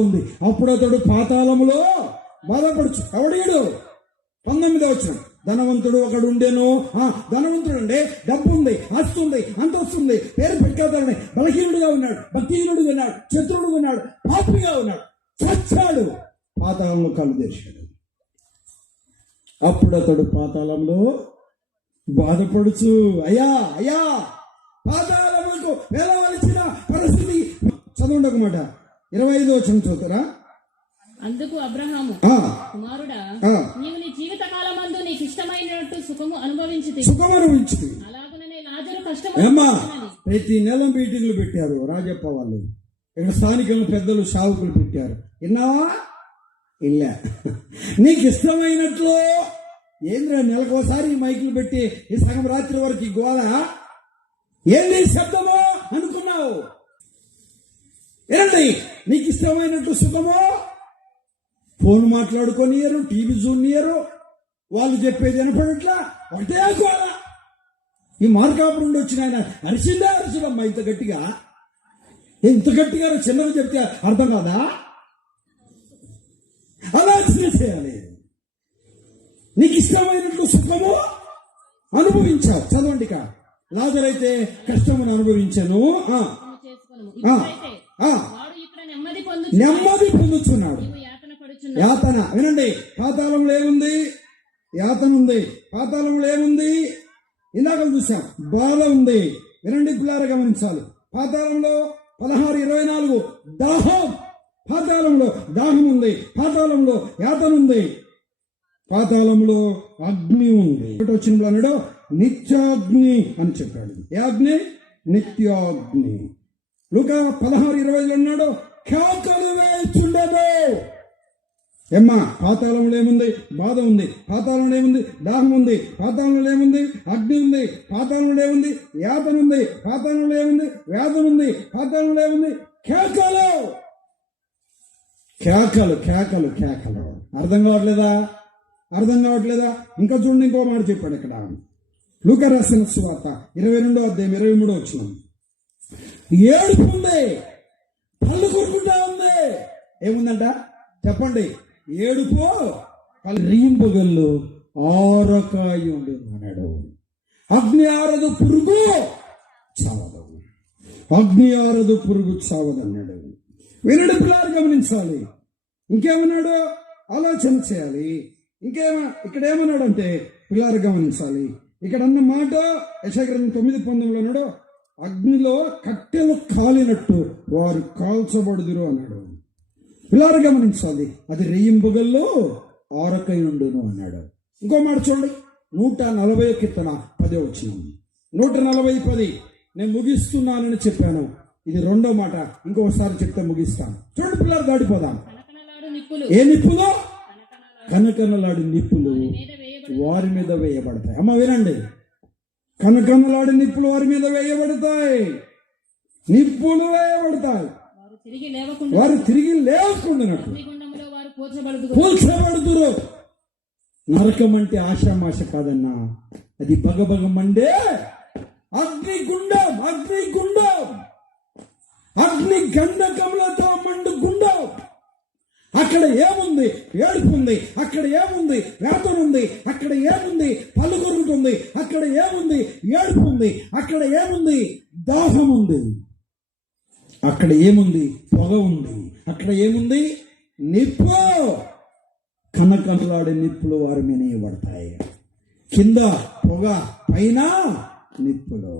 ఉంది. అప్పుడు అతడు పాతాళములో బాధపడుచు. ఎవడీడు? 19వ వచనం. ధనవంతుడు ఒకడు ఉండేను. ధనవంతుడు ఉండే, డబ్బు ఉంది, ఆస్తి ఉంది, అంతస్తుంది, పేరు పెట్టాలని బలహీనుడుగా ఉన్నాడు, భక్తిహీనుడుగా ఉన్నాడు, శత్రువుడుగా ఉన్నాడు, పాపిగా ఉన్నాడు, చచ్చాడు, పాతాళంలో కళ్ళు తెరిచాడు. అప్పుడు అతడు పాతాళంలో బాధపడుచు. అయ్యా పాతాళములకు వెళ్ళవలసిన పరిస్థితి. చదవండి ఒక మాట. 25వ వచనం చదువుతారా? అందుకు అబ్రహాము, కుమారుడా, నీవు నీ జీవిత కాలమందు నీకు ఇష్టమైనట్టు సుఖము అనుభవించితి. అలాగుననే లాజరు కష్టము. ప్రతి నెల మీటింగ్లు పెట్టారు రాజప్ప వాళ్ళు. ఇక్కడ స్థానికంగా పెద్దలు సావుకులు పెట్టారు. విన్నావా? ఇలా నీకు ఇష్టమైనట్లు ఏంద్రా నెలకోసారి మైకులు పెట్టి ఈ సగం రాత్రి వరకు ఈ గోళ ఏంది శబ్దమో అనుకున్నావు? ఏంటి నీకు ఇష్టమైనట్టు సుఖమో? ఫోన్ మాట్లాడుకోనియరు, టీవీ చూడనియరు, వాళ్ళు చెప్పేది వినపడట్లా, ఒకటే గోళ. ఈ మార్కాపురం నుండి వచ్చిన ఆయన అరిసిందమ్మా ఇంత గట్టిగా చిన్నగా చెప్తే అర్థం కాదా? అలా చేయాలి. నీకు ఇష్టమైనట్లు సుఖము అనుభవించావు. చదవండి. లాజరు అయితే కష్టమును అనుభవించను, నెమ్మది పొందుతున్నాడు. యాతన వినండి. పాతాళంలో ఏముంది? యాతన ఉంది. పాతాళంలో ఏముంది? ఇందాక చూసాం, బాధ ఉంది. వినండి పిల్లారా, గమనించాలి. పాతాళంలో 16:24 దాహం. పాతాళంలో దాహం ఉంది, పాతాళంలో యాతన ఉంది, పాతాళంలో అగ్ని ఉంది. వచ్చిన అన్నాడు నిత్యాగ్ని అని చెప్పాడు. ఏ అగ్ని? నిత్యాగ్ని. లూకా 16:20 అన్నాడు కేకలు వేస్తుండేదో. ఏమ్మా, పాతాళంలో ఏముంది? బాధ ఉంది. పాతాళంలో ఏముంది? దాహం ఉంది. పాతాళంలో ఏముంది? అగ్ని ఉంది. పాతాళంలో ఏముంది? యాతన ఉంది. పాతాళంలో ఏముంది? వేదన ఉంది. పాతాళంలో ఏముంది? కేకలు. అర్థం కావట్లేదా? ఇంకా చూడండి, ఇంకో మాట చెప్పాడు ఇక్కడ. లూకా రాసిన సువార్త 22:23 వచనం. ఏడుపు ఉంది, పళ్ళు కొరుకుంటా ఉంది. ఏముందంట చెప్పండి? ఏడుపు, రీంబగళ్ళు ఆరకాయ ఉండి అన్నాడు. అగ్ని ఆరదు, పురుగు చావదు అన్నాడు. వినడు పిల్లలు గమనించాలి. ఇంకేమన్నాడు? ఆలోచన చేయాలి. ఇక్కడ ఏమన్నాడు అంటే పిల్లలు గమనించాలి. ఇక్కడ అన్న మాట యెషయా 9:19 అన్నాడు, అగ్నిలో కట్టెలు కాలినట్టు వారు కాల్చబడుదురు అన్నాడు. పిల్లలు గమనించాలి. అది రెయ్యింబగల్లో ఆరకై ఉండును అన్నాడు. ఇంకో మాట చూడండి, 140 కీర్తన 10వ వచనం. 140:10 నేను ముగిస్తున్నానని చెప్పాను. ఇది రెండో మాట, ఇంకోసారి చెప్తే ముగిస్తాను. చూడండి పిల్లలు, దాడిపోదాం. ఏ నిప్పులు? కనకనలాడు నిప్పులు వారి మీద వేయబడతాయి. అమ్మ వినండి, కనకనలాడు నిప్పులు వారి మీద వేయబడతాయి. నిప్పులు వేయబడతాయి, వారు తిరిగి లేవకుండానట్టు కూల్చబడుతురు. నరకం అంటే ఆశామాష కాదన్నా, అది బగబగమండే అగ్నిగుండం. అగ్ని గంధకములతో మండు గుండం. అక్కడ ఏముంది? ఏడుపు ఉంది. అక్కడ ఏముంది? వేదన ఉంది. అక్కడ ఏముంది? పళ్ళు కొరుకుతుంది. అక్కడ ఏముంది? ఏడుపు ఉంది. అక్కడ ఏముంది? దాహం ఉంది. అక్కడ ఏముంది? పొగ ఉంది. అక్కడ ఏముంది? నిప్పు. కన్నకన్నలాడే నిప్పులు వారి మీద వేయబడతాయి. కింద పొగ, పైన నిప్పులు.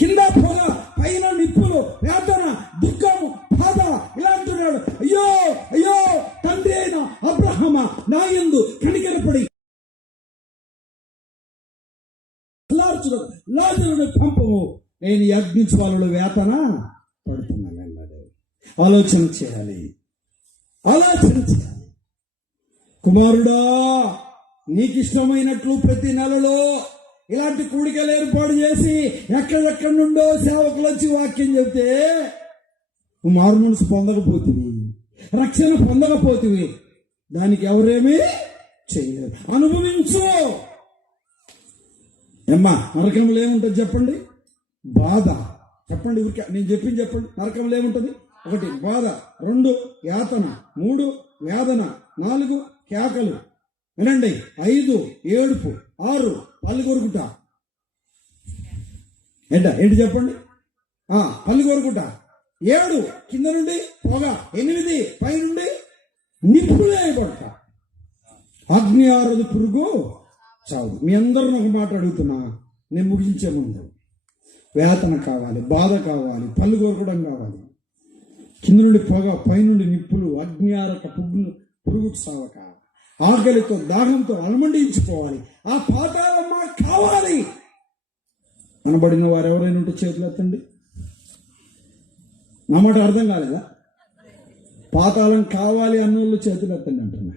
కింద పొగ, పైన నిప్పులు, వేదన, దుఃఖము, బాధ. ఇలా అంటున్నాడు, అయ్యో అయ్యో తండ్రి అయిన అబ్రహామా, నా యందు కనికరపడి లాజరును పంపము, నేను ఈ అగ్ని జ్వాలలు వేతన పడుతున్నాను అన్నాడు. ఆలోచన చేయాలి. కుమారుడా, నీకు ఇష్టమైనట్లు ప్రతి నెలలో ఇలాంటి కూడికలు ఏర్పాటు చేసి ఎక్కడెక్కడి నుండో సేవకులు వచ్చి వాక్యం చెప్తే నువ్వు మారు మనసు పొందకపోతివి, రక్షణ పొందకపోతివి. దానికి ఎవరేమీ చేయలేరు. అనుభవించు. ఏమ్మా, నరకంలో ఏముంటుంది చెప్పండి? బాధ. చెప్పండి, నేను చెప్పింది చెప్పండి. నరకంలో ఏముంటుంది? 1 బాధ, 2 యాతన, 3 వేదన, 4 కేకలు, వినండి, 5 ఏడుపు, 6 పళ్ళు కొరుకుట. ఏంటి చెప్పండి? పళ్ళు కొరుకుట. 7 కింద నుండి పొగ. 8 పై నుండి నిప్పులే కొడట. అగ్ని ఆరదు, పురుగు చావు. మీ అందరిని ఒక మాట అడుగుతున్నా, నేను ముగించే ముందు. వేతన కావాలి, బాధ కావాలి, పళ్ళు కొరకడం కావాలి. కింద నుండి పొగ, పైనుండి నిప్పులు, అగ్ని ఆరక పురుగు సావక, ఆకలితో దాహంతో అలమండించిపోవాలి. ఆ పాతాళం మాకు కావాలి అనబడిన వారు ఎవరైనా ఉంటే చేతులు ఎత్తండి. నా మాట అర్థం కాలేదా? పాతాళం కావాలి అన్నోళ్ళు చేతులు ఎత్తండి అంటున్నా.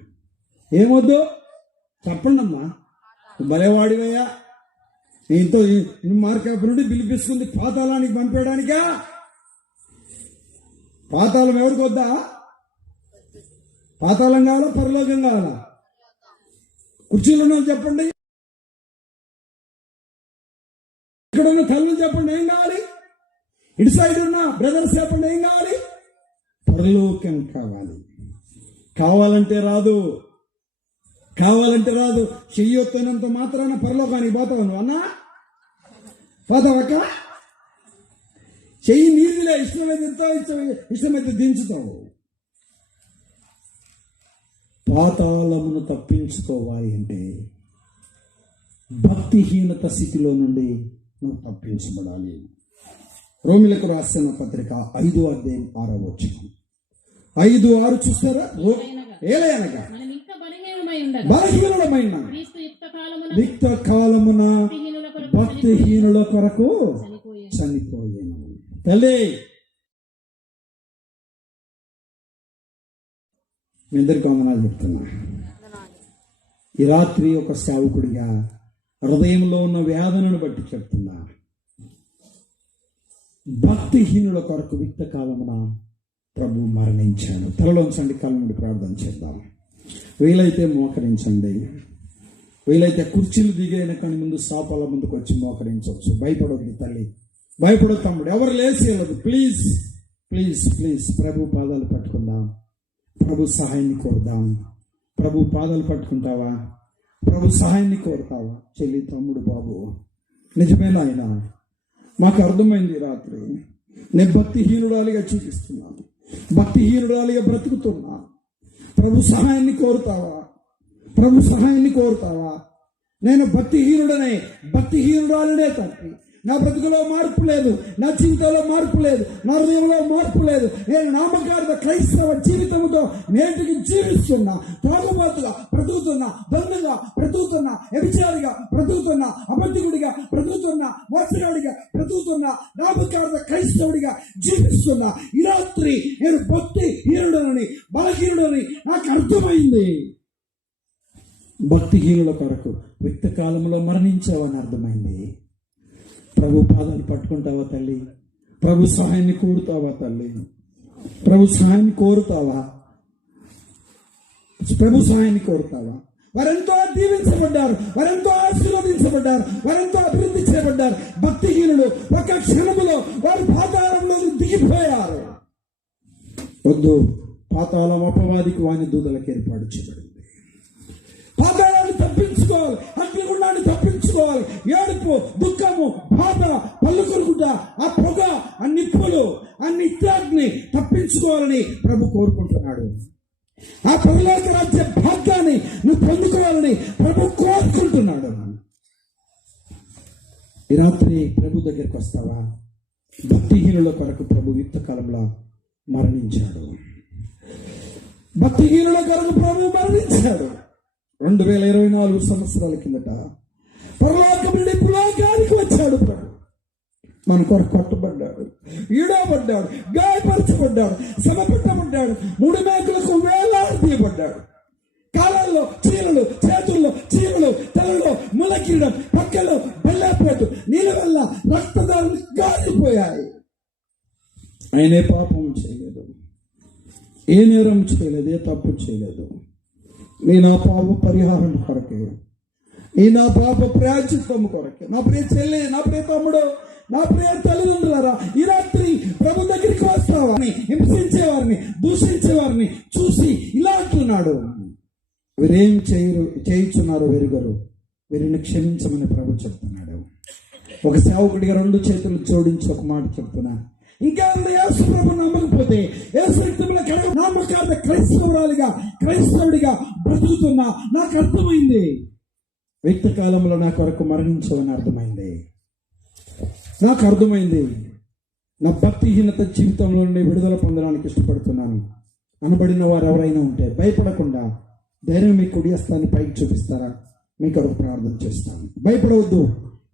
ఏమొద్దు చెప్పండి అమ్మా. భలేవాడివయ్యా, ఇంతో మార్కెట్ నుండి పిలిపిస్తుంది పాతాళానికి పంపేయడానికా? పాతాళం ఎవరికి వద్దా? పాతాళం కావాలా, పరలోకం కావాలా? కుర్చీలు ఉన్నది చెప్పండి. ఇక్కడ ఉన్న తల్లులు చెప్పండి, ఏం కావాలి? ఇటు సైడ్ ఉన్న బ్రదర్స్ చెప్పండి, ఏం కావాలి? పరలోకం కావాలి. కావాలంటే రాదు. చెయ్యొత్తైనంత మాత్రాన పరలోకానికి పోతావు నువ్వు అన్నా? పోతావక్క? చెయ్యి నీదిలే, ఇష్టమైతే దించుతావు. పాతాళమును తప్పించుకోవాలి అంటే భక్తిహీనత స్థితిలో నుండి నువ్వు తప్పించబడాలి. రోమిలకు రాసిన పత్రిక 5వ అధ్యాయం 6వ వచనం. 5:6 చూస్తారా? ఏలయనగా బలహీనులమైన రిక్త కాలమున భక్తిహీనుల కొరకు చనిపోయాను. తల్లి, మీ అందరికీ వందనాలు చెప్తున్నా. ఈ రాత్రి ఒక సేవకుడిగా హృదయంలో ఉన్న వేదనను బట్టి చెప్తున్నా. భక్తిహీనుల కొరకు విత్త కాలమున ప్రభు మరణించాడు. తలలోంచండి, కళ్ళ నుండి ప్రార్థన చేద్దాం. వీలైతే మోకరించండి. వీలైతే కుర్చీలు దిగైన కానీ ముందు సాపాల ముందుకు వచ్చి మోకరించవచ్చు. భయపడొద్దు తల్లి, భయపడొద్దు తమ్ముడు, ఎవరు లేచేయలేదు. ప్లీజ్ ప్లీజ్ ప్లీజ్ ప్రభు పాదాలు పట్టుకుందాం. ప్రభు సహాయాన్ని కోరుదాం. ప్రభు పాదాలు పట్టుకుంటావా? ప్రభు సహాయాన్ని కోరుతావా? చెల్లి, తమ్ముడు, బాబు, నిజమేనా? ఆయన మాకు అర్థమైంది. రాత్రి నేను భక్తిహీనురాలిగా చూపిస్తున్నాను, భక్తిహీనురాలిగా బ్రతుకుతున్నా. ప్రభు సహాయాన్ని కోరుతావా? నేను భక్తిహీనురాలనే తప్పి నా బ్రతుకులో మార్పు లేదు, నా చింతలో మార్పు లేదు, నా హృదయంలో మార్పు లేదు. నేను నామకార్థ క్రైస్తవ జీవితంతో నేటికి జీవిస్తున్నా. తాగుబోతుగా బ్రతుకుతున్నా, బంధుగా బ్రతుకుతున్నా, వ్యభిచారిగా బ్రతుకుతున్నా, అబద్ధికుడిగా బ్రతుకుతున్నా, మోసగాడిగా బ్రతుకుతున్నా, నామకార్థ క్రైస్తవుడిగా జీవిస్తున్నా. ఈ రాత్రి నేను భక్తిహీనుడనని, బలహీనుడని నాకు అర్థమైంది. భక్తిహీనుల కొరకు విత్త కాలంలో మరణించావని అర్థమైంది. ప్రభు పాదాలు పట్టుకుంటావా తల్లి? ప్రభు సహాయాన్ని కోరుతావా తల్లి? ప్రభు సహాయాన్ని కోరుతావా? వారెంతో దీవించబడ్డారు, వారెంతో ఆశీర్వదించబడ్డారు, వారెంతో అభివృద్ధి చేయబడ్డారు. భక్తిహీనులు ఒక క్షణములో వారి పాతాళంలో దిగిపోయారు. వద్దు, పాతాళం అపవాదికి వాని దూతలకు ఏర్పాటు చేయబడింది. పాతాళాన్ని తప్పించుకోవాలి, అగ్నిగుండాన్ని తప్పించుకోవాలి. ఏడుపు, దుఃఖము, బాధ, పళ్ళు కొరుకుట, ఆ పొగ, ఆ నిప్పులు, ఆ నిత్యాగ్ని తప్పించుకోవాలని ప్రభు కోరుకుంటున్నాడు. ఆ పరలోక రాజ్య భాగ్యాన్ని నువ్వు పొందుకోవాలని ప్రభు కోరుకుంటున్నాడు. ఈ రాత్రి ప్రభు దగ్గరికి వస్తావా? భక్తిహీనుల కొరకు ప్రభు యుక్త కాలంలో మరణించాడు. భక్తిహీనుల కొరకు ప్రభు మరణించాడు. 2024 సంవత్సరాల కిందట పరలోకం నుండి భూలోకానికి వచ్చాడు ప్రభు. మన కొరకు కొట్టబడ్డాడు, ఈడబడ్డాడు, గాయపరచబడ్డాడు, సమపెట్టబడ్డాడు, 3 మేకులకు వేలాడదీయబడ్డాడు. కాలాల్లో చీలలు, చేతుల్లో చీలలు, తలలో ములకిరడం, పక్కలో బెల్లపోటు, నీళ్ళ వల్ల రక్తదారులు గాలిపోయాయి. ఆయనే పాపం చేయలేదు, ఏ నేరం చేయలేదు, ఏ తప్పు చేయలేదు. నీ నా పాప పరిహారం కొరకే, నీ నా పాప ప్రాయశ్చిత్తం కొరకే. నా ప్రియ చెల్లి, నా ప్రియ తమ్ముడు, నా ప్రియ తల్లిదండ్రులారా, ఈ రాత్రి ప్రభు దగ్గరికి వస్తావా? హింసించేవారిని, దూషించేవారిని చూసి ఇలా అంటున్నాడు, వీరేం చేయుచున్నారో వెరుగరు, వీరిని క్షమించమని ప్రభు చెప్తున్నాడు. ఒక సేవకుడిగా 2 చేతులు జోడించి ఒక మాట చెప్తున్నా, ఇంకా యేసు ప్రభు నమ్మకపోతే, యేసు రక్తంలో కడగ నామకార్థ క్రైస్తవుడిగా బ్రతుకుతున్నా నాకు అర్థమైంది. వ్యక్తి కాలంలో నా కొరకు మరణించవని అర్థమైంది. నాకు అర్థమైంది. నా భక్తిహీనత జీవితంలో నుండి విడుదల పొందడానికి ఇష్టపడుతున్నాను అనబడిన వారు ఎవరైనా ఉంటే భయపడకుండా ధైర్యం మీ కుడి హస్తాన్ని పైకి చూపిస్తారా? మీ కొరకు ప్రార్థన చేస్తాను. భయపడవద్దు.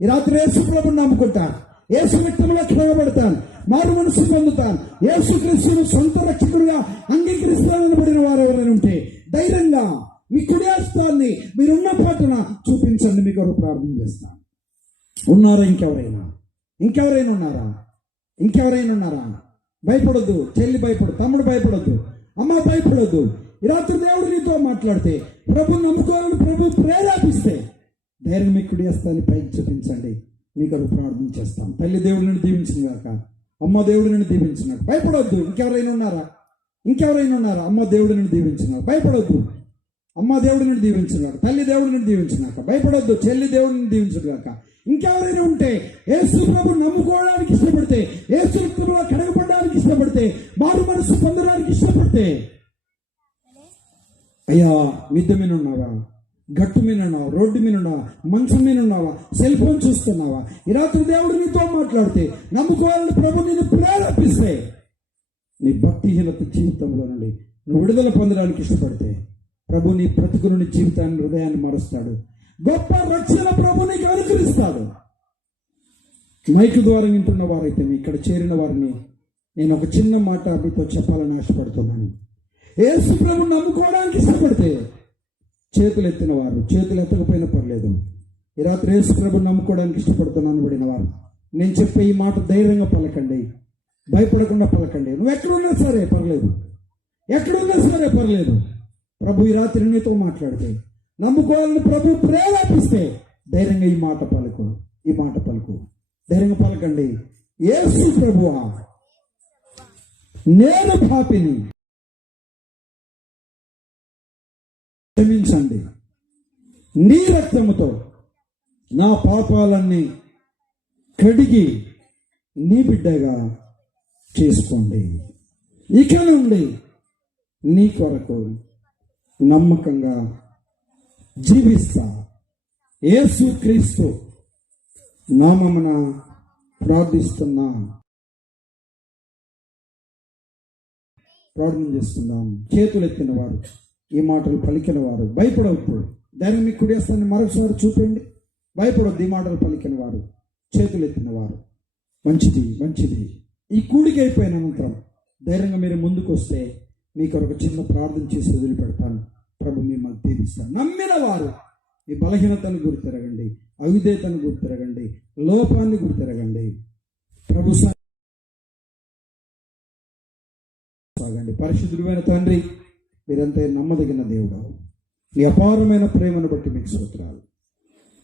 ఈ రాత్రి యేసు ప్రభువుని నమ్ముకుంటాను, యేసు రక్తంలో కడగబడతాను, మారు మనసు పొందుతాను, యేసు క్రీస్తును సొంత రక్షకుడిగా అంగీకరిస్తాననబడిన వారు ఎవరైనా ఉంటే ధైర్యంగా మీ కుడి హస్తాన్ని మీరున్న పాటన చూపించండి. మీ కొరకు ప్రార్థన చేస్తాను. ఉన్నారా? ఇంకెవరైనా ఉన్నారా? భయపడొద్దు. చెల్లి భయపడు, తమ్ముడు భయపడొద్దు, అమ్మ భయపడొద్దు. ఈ రాత్రి దేవుడు నీతో మాట్లాడితే, ప్రభు నమ్ముకోవాలని ప్రభు ప్రేరేపిస్తే ధైర్యం మీ కుడి హస్తాన్ని పైకి చూపించండి. మీ కొరకు ప్రార్థన చేస్తాం. తల్లి దేవుడు నిన్ను దీవించిన గాక, అమ్మ దేవుడు నిన్ను దీవించినాడు. భయపడొద్దు. ఇంకెవరైనా ఉన్నారా? అమ్మ దేవుడు నిన్ను దీవించినాడు. భయపడొద్దు. అమ్మ దేవుడు నిన్ను దీవించినాడు. తల్లి దేవుడు నిన్ను దీవించినాక భయపడొద్దు. చెల్లి దేవుడు నిన్ను దీవించగాక. ఇంకెవరైనా ఉంటే, యేసు ప్రభు నమ్ముకోవడానికి ఇష్టపడితే, యేసు రక్తంలో కడగబడడానికి ఇష్టపడితే, మారు మనసు పొందడానికి ఇష్టపడితే, అయ్యా మిద్దె మీద ఉన్నావా, గట్టు మీద ఉన్నావా, రోడ్డు మీద ఉన్నావా, మంచం మీద ఉన్నావా, సెల్ ఫోన్ చూస్తున్నావా, ఈ రాత్రి దేవుడు నీతో మాట్లాడితే, నమ్ముకోవాలని ప్రభు నిన్ను ప్రేరేపిస్తే, నీ భక్తిహీనత జీవితంలో నుండి నువ్వు విడుదల పొందడానికి ఇష్టపడితే ప్రభు నీ బ్రతుకు నుండి జీవితాన్ని, హృదయాన్ని మారుస్తాడు. గొప్ప రక్షణ ప్రభు నీకు అనుగ్రహిస్తాడు. మైకు ద్వారా వింటున్న వారైతే, ఇక్కడ చేరిన వారిని నేను ఒక చిన్న మాట మీతో చెప్పాలని ఆశపడుతున్నాను. యేసు ప్రభు నమ్ముకోవడానికి ఇష్టపడితే, చేతులు ఎత్తిన వారు, చేతులు ఎత్తకపోయినా పర్లేదు, ఈ రాత్రి యేసు ప్రభు నమ్ముకోవడానికి ఇష్టపడుతున్నాను పడిన వారు, నేను చెప్పే ఈ మాట ధైర్యంగా పలకండి, భయపడకుండా పలకండి. నువ్వు ఎక్కడున్నా సరే పర్లేదు, ప్రభు ఈ రాత్రి నీతో మాట్లాడితే, నమ్ముకోవాలని ప్రభు ప్రేరేపిస్తే ధైర్యంగా ఈ మాట పలుకు, ధైర్యంగా పలకండి. యేసు ప్రభువా, నేను పాపిని, క్షమించండి. నీ రక్తముతో నా పాపాలన్నీ కడిగి నీ బిడ్డగా చేసుకోండి. ఇక నుండి నీ కొరకు నమ్మకంగా జీవిస్తా. యేసు క్రీస్తు నామమున ప్రార్థన చేస్తున్నాం. చేతులెత్తిన వారు, ఈ మాటలు పలికిన వారు భయపడవద్దు. దాన్ని మీ కుడి హస్తాన్ని మరొకసారి చూపండి. భయపడొద్దు. ఈ మాటలు పలికిన వారు, చేతులెత్తిన వారు, మంచిది. ఈ కూడికి అయిపోయిన అనంతరం ధైర్యంగా మీరు ముందుకు వస్తే మీ కొరకు చిన్న ప్రార్థన చేసి వదిలిపెడతాను. ప్రభు మిమ్మల్ని దీవిస్తాను. నమ్మిన వారు మీ బలహీనతను గుర్తిరగండి, అవిధేయతను గుర్తిరగండి, లోపాన్ని గుర్తిరగండి. ప్రభు సాగండి. పరిశుద్ధుడైన తండ్రి, మీరంతా నమ్మదగిన దేవుడు, మీ అపారమైన ప్రేమను బట్టి మీకు స్తోత్రాలు.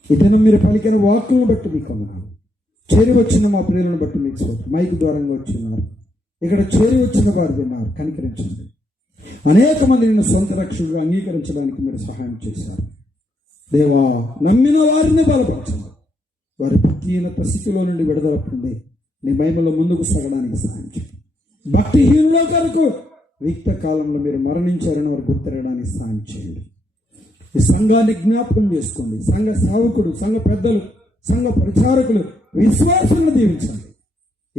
ఈ దినం మీరు పలికిన వాక్కులను బట్టి మీకు వందనాలు. చేరి వచ్చిన మా ప్రేమను బట్టి మీకు స్తోత్రం. మైకు ద్వారంగా వచ్చినారు, ఇక్కడ చేరి వచ్చిన వారు విన్నారు, కనికరించండి. అనేక మంది నిన్ను సొంత రక్షకుగా అంగీకరించడానికి మీరు సహాయం చేశారు. దేవా, నమ్మిన వారిని బలపరచండి. వారి భక్తిహీనత స్థితిలో నుండి విడుదల పొంది నీ మహిమలో ముందుకు సాగడానికి సహాయం చేయండి. భక్తిహీనుల కొరకు రిక్త కాలంలో మీరు మరణించారని వారు గుర్తిరగడానికి సహాయం చేయండి. ఈ సంఘాన్ని జ్ఞాపకం చేసుకోండి. సంఘ సేవకుడు, సంఘ పెద్దలు, సంఘ ప్రచారకులు, విశ్వాసులను దీవించండి.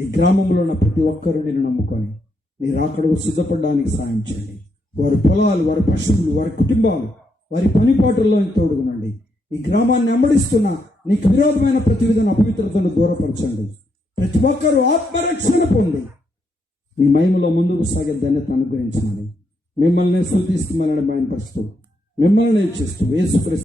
ఈ గ్రామంలో ఉన్న ప్రతి ఒక్కరూ నేను నమ్ముకొని నీ రాకడకు సిద్ధపడడానికి సహాయం చేయండి. వారి పొలాలు, వారి పశువులు, వారి కుటుంబాలు, వారి పనిపాటుల్లో తోడుగునండి. ఈ గ్రామాన్ని అమ్మడిస్తున్న నీకు విరోధమైన ప్రతి విధమైన అపవిత్రతను దూరపరచండి. ప్రతి ఒక్కరూ ఆత్మరక్షణ పొంది నీ మహిమలో ముందుకు సాగే ధన్యత అనుగ్రహించండి. మిమ్మల్ని స్తుతిస్తూ మనల్ని బయలుపరుస్తూ మిమ్మల్ని ఇచ్చిస్తూ యేసుక్రీస్తు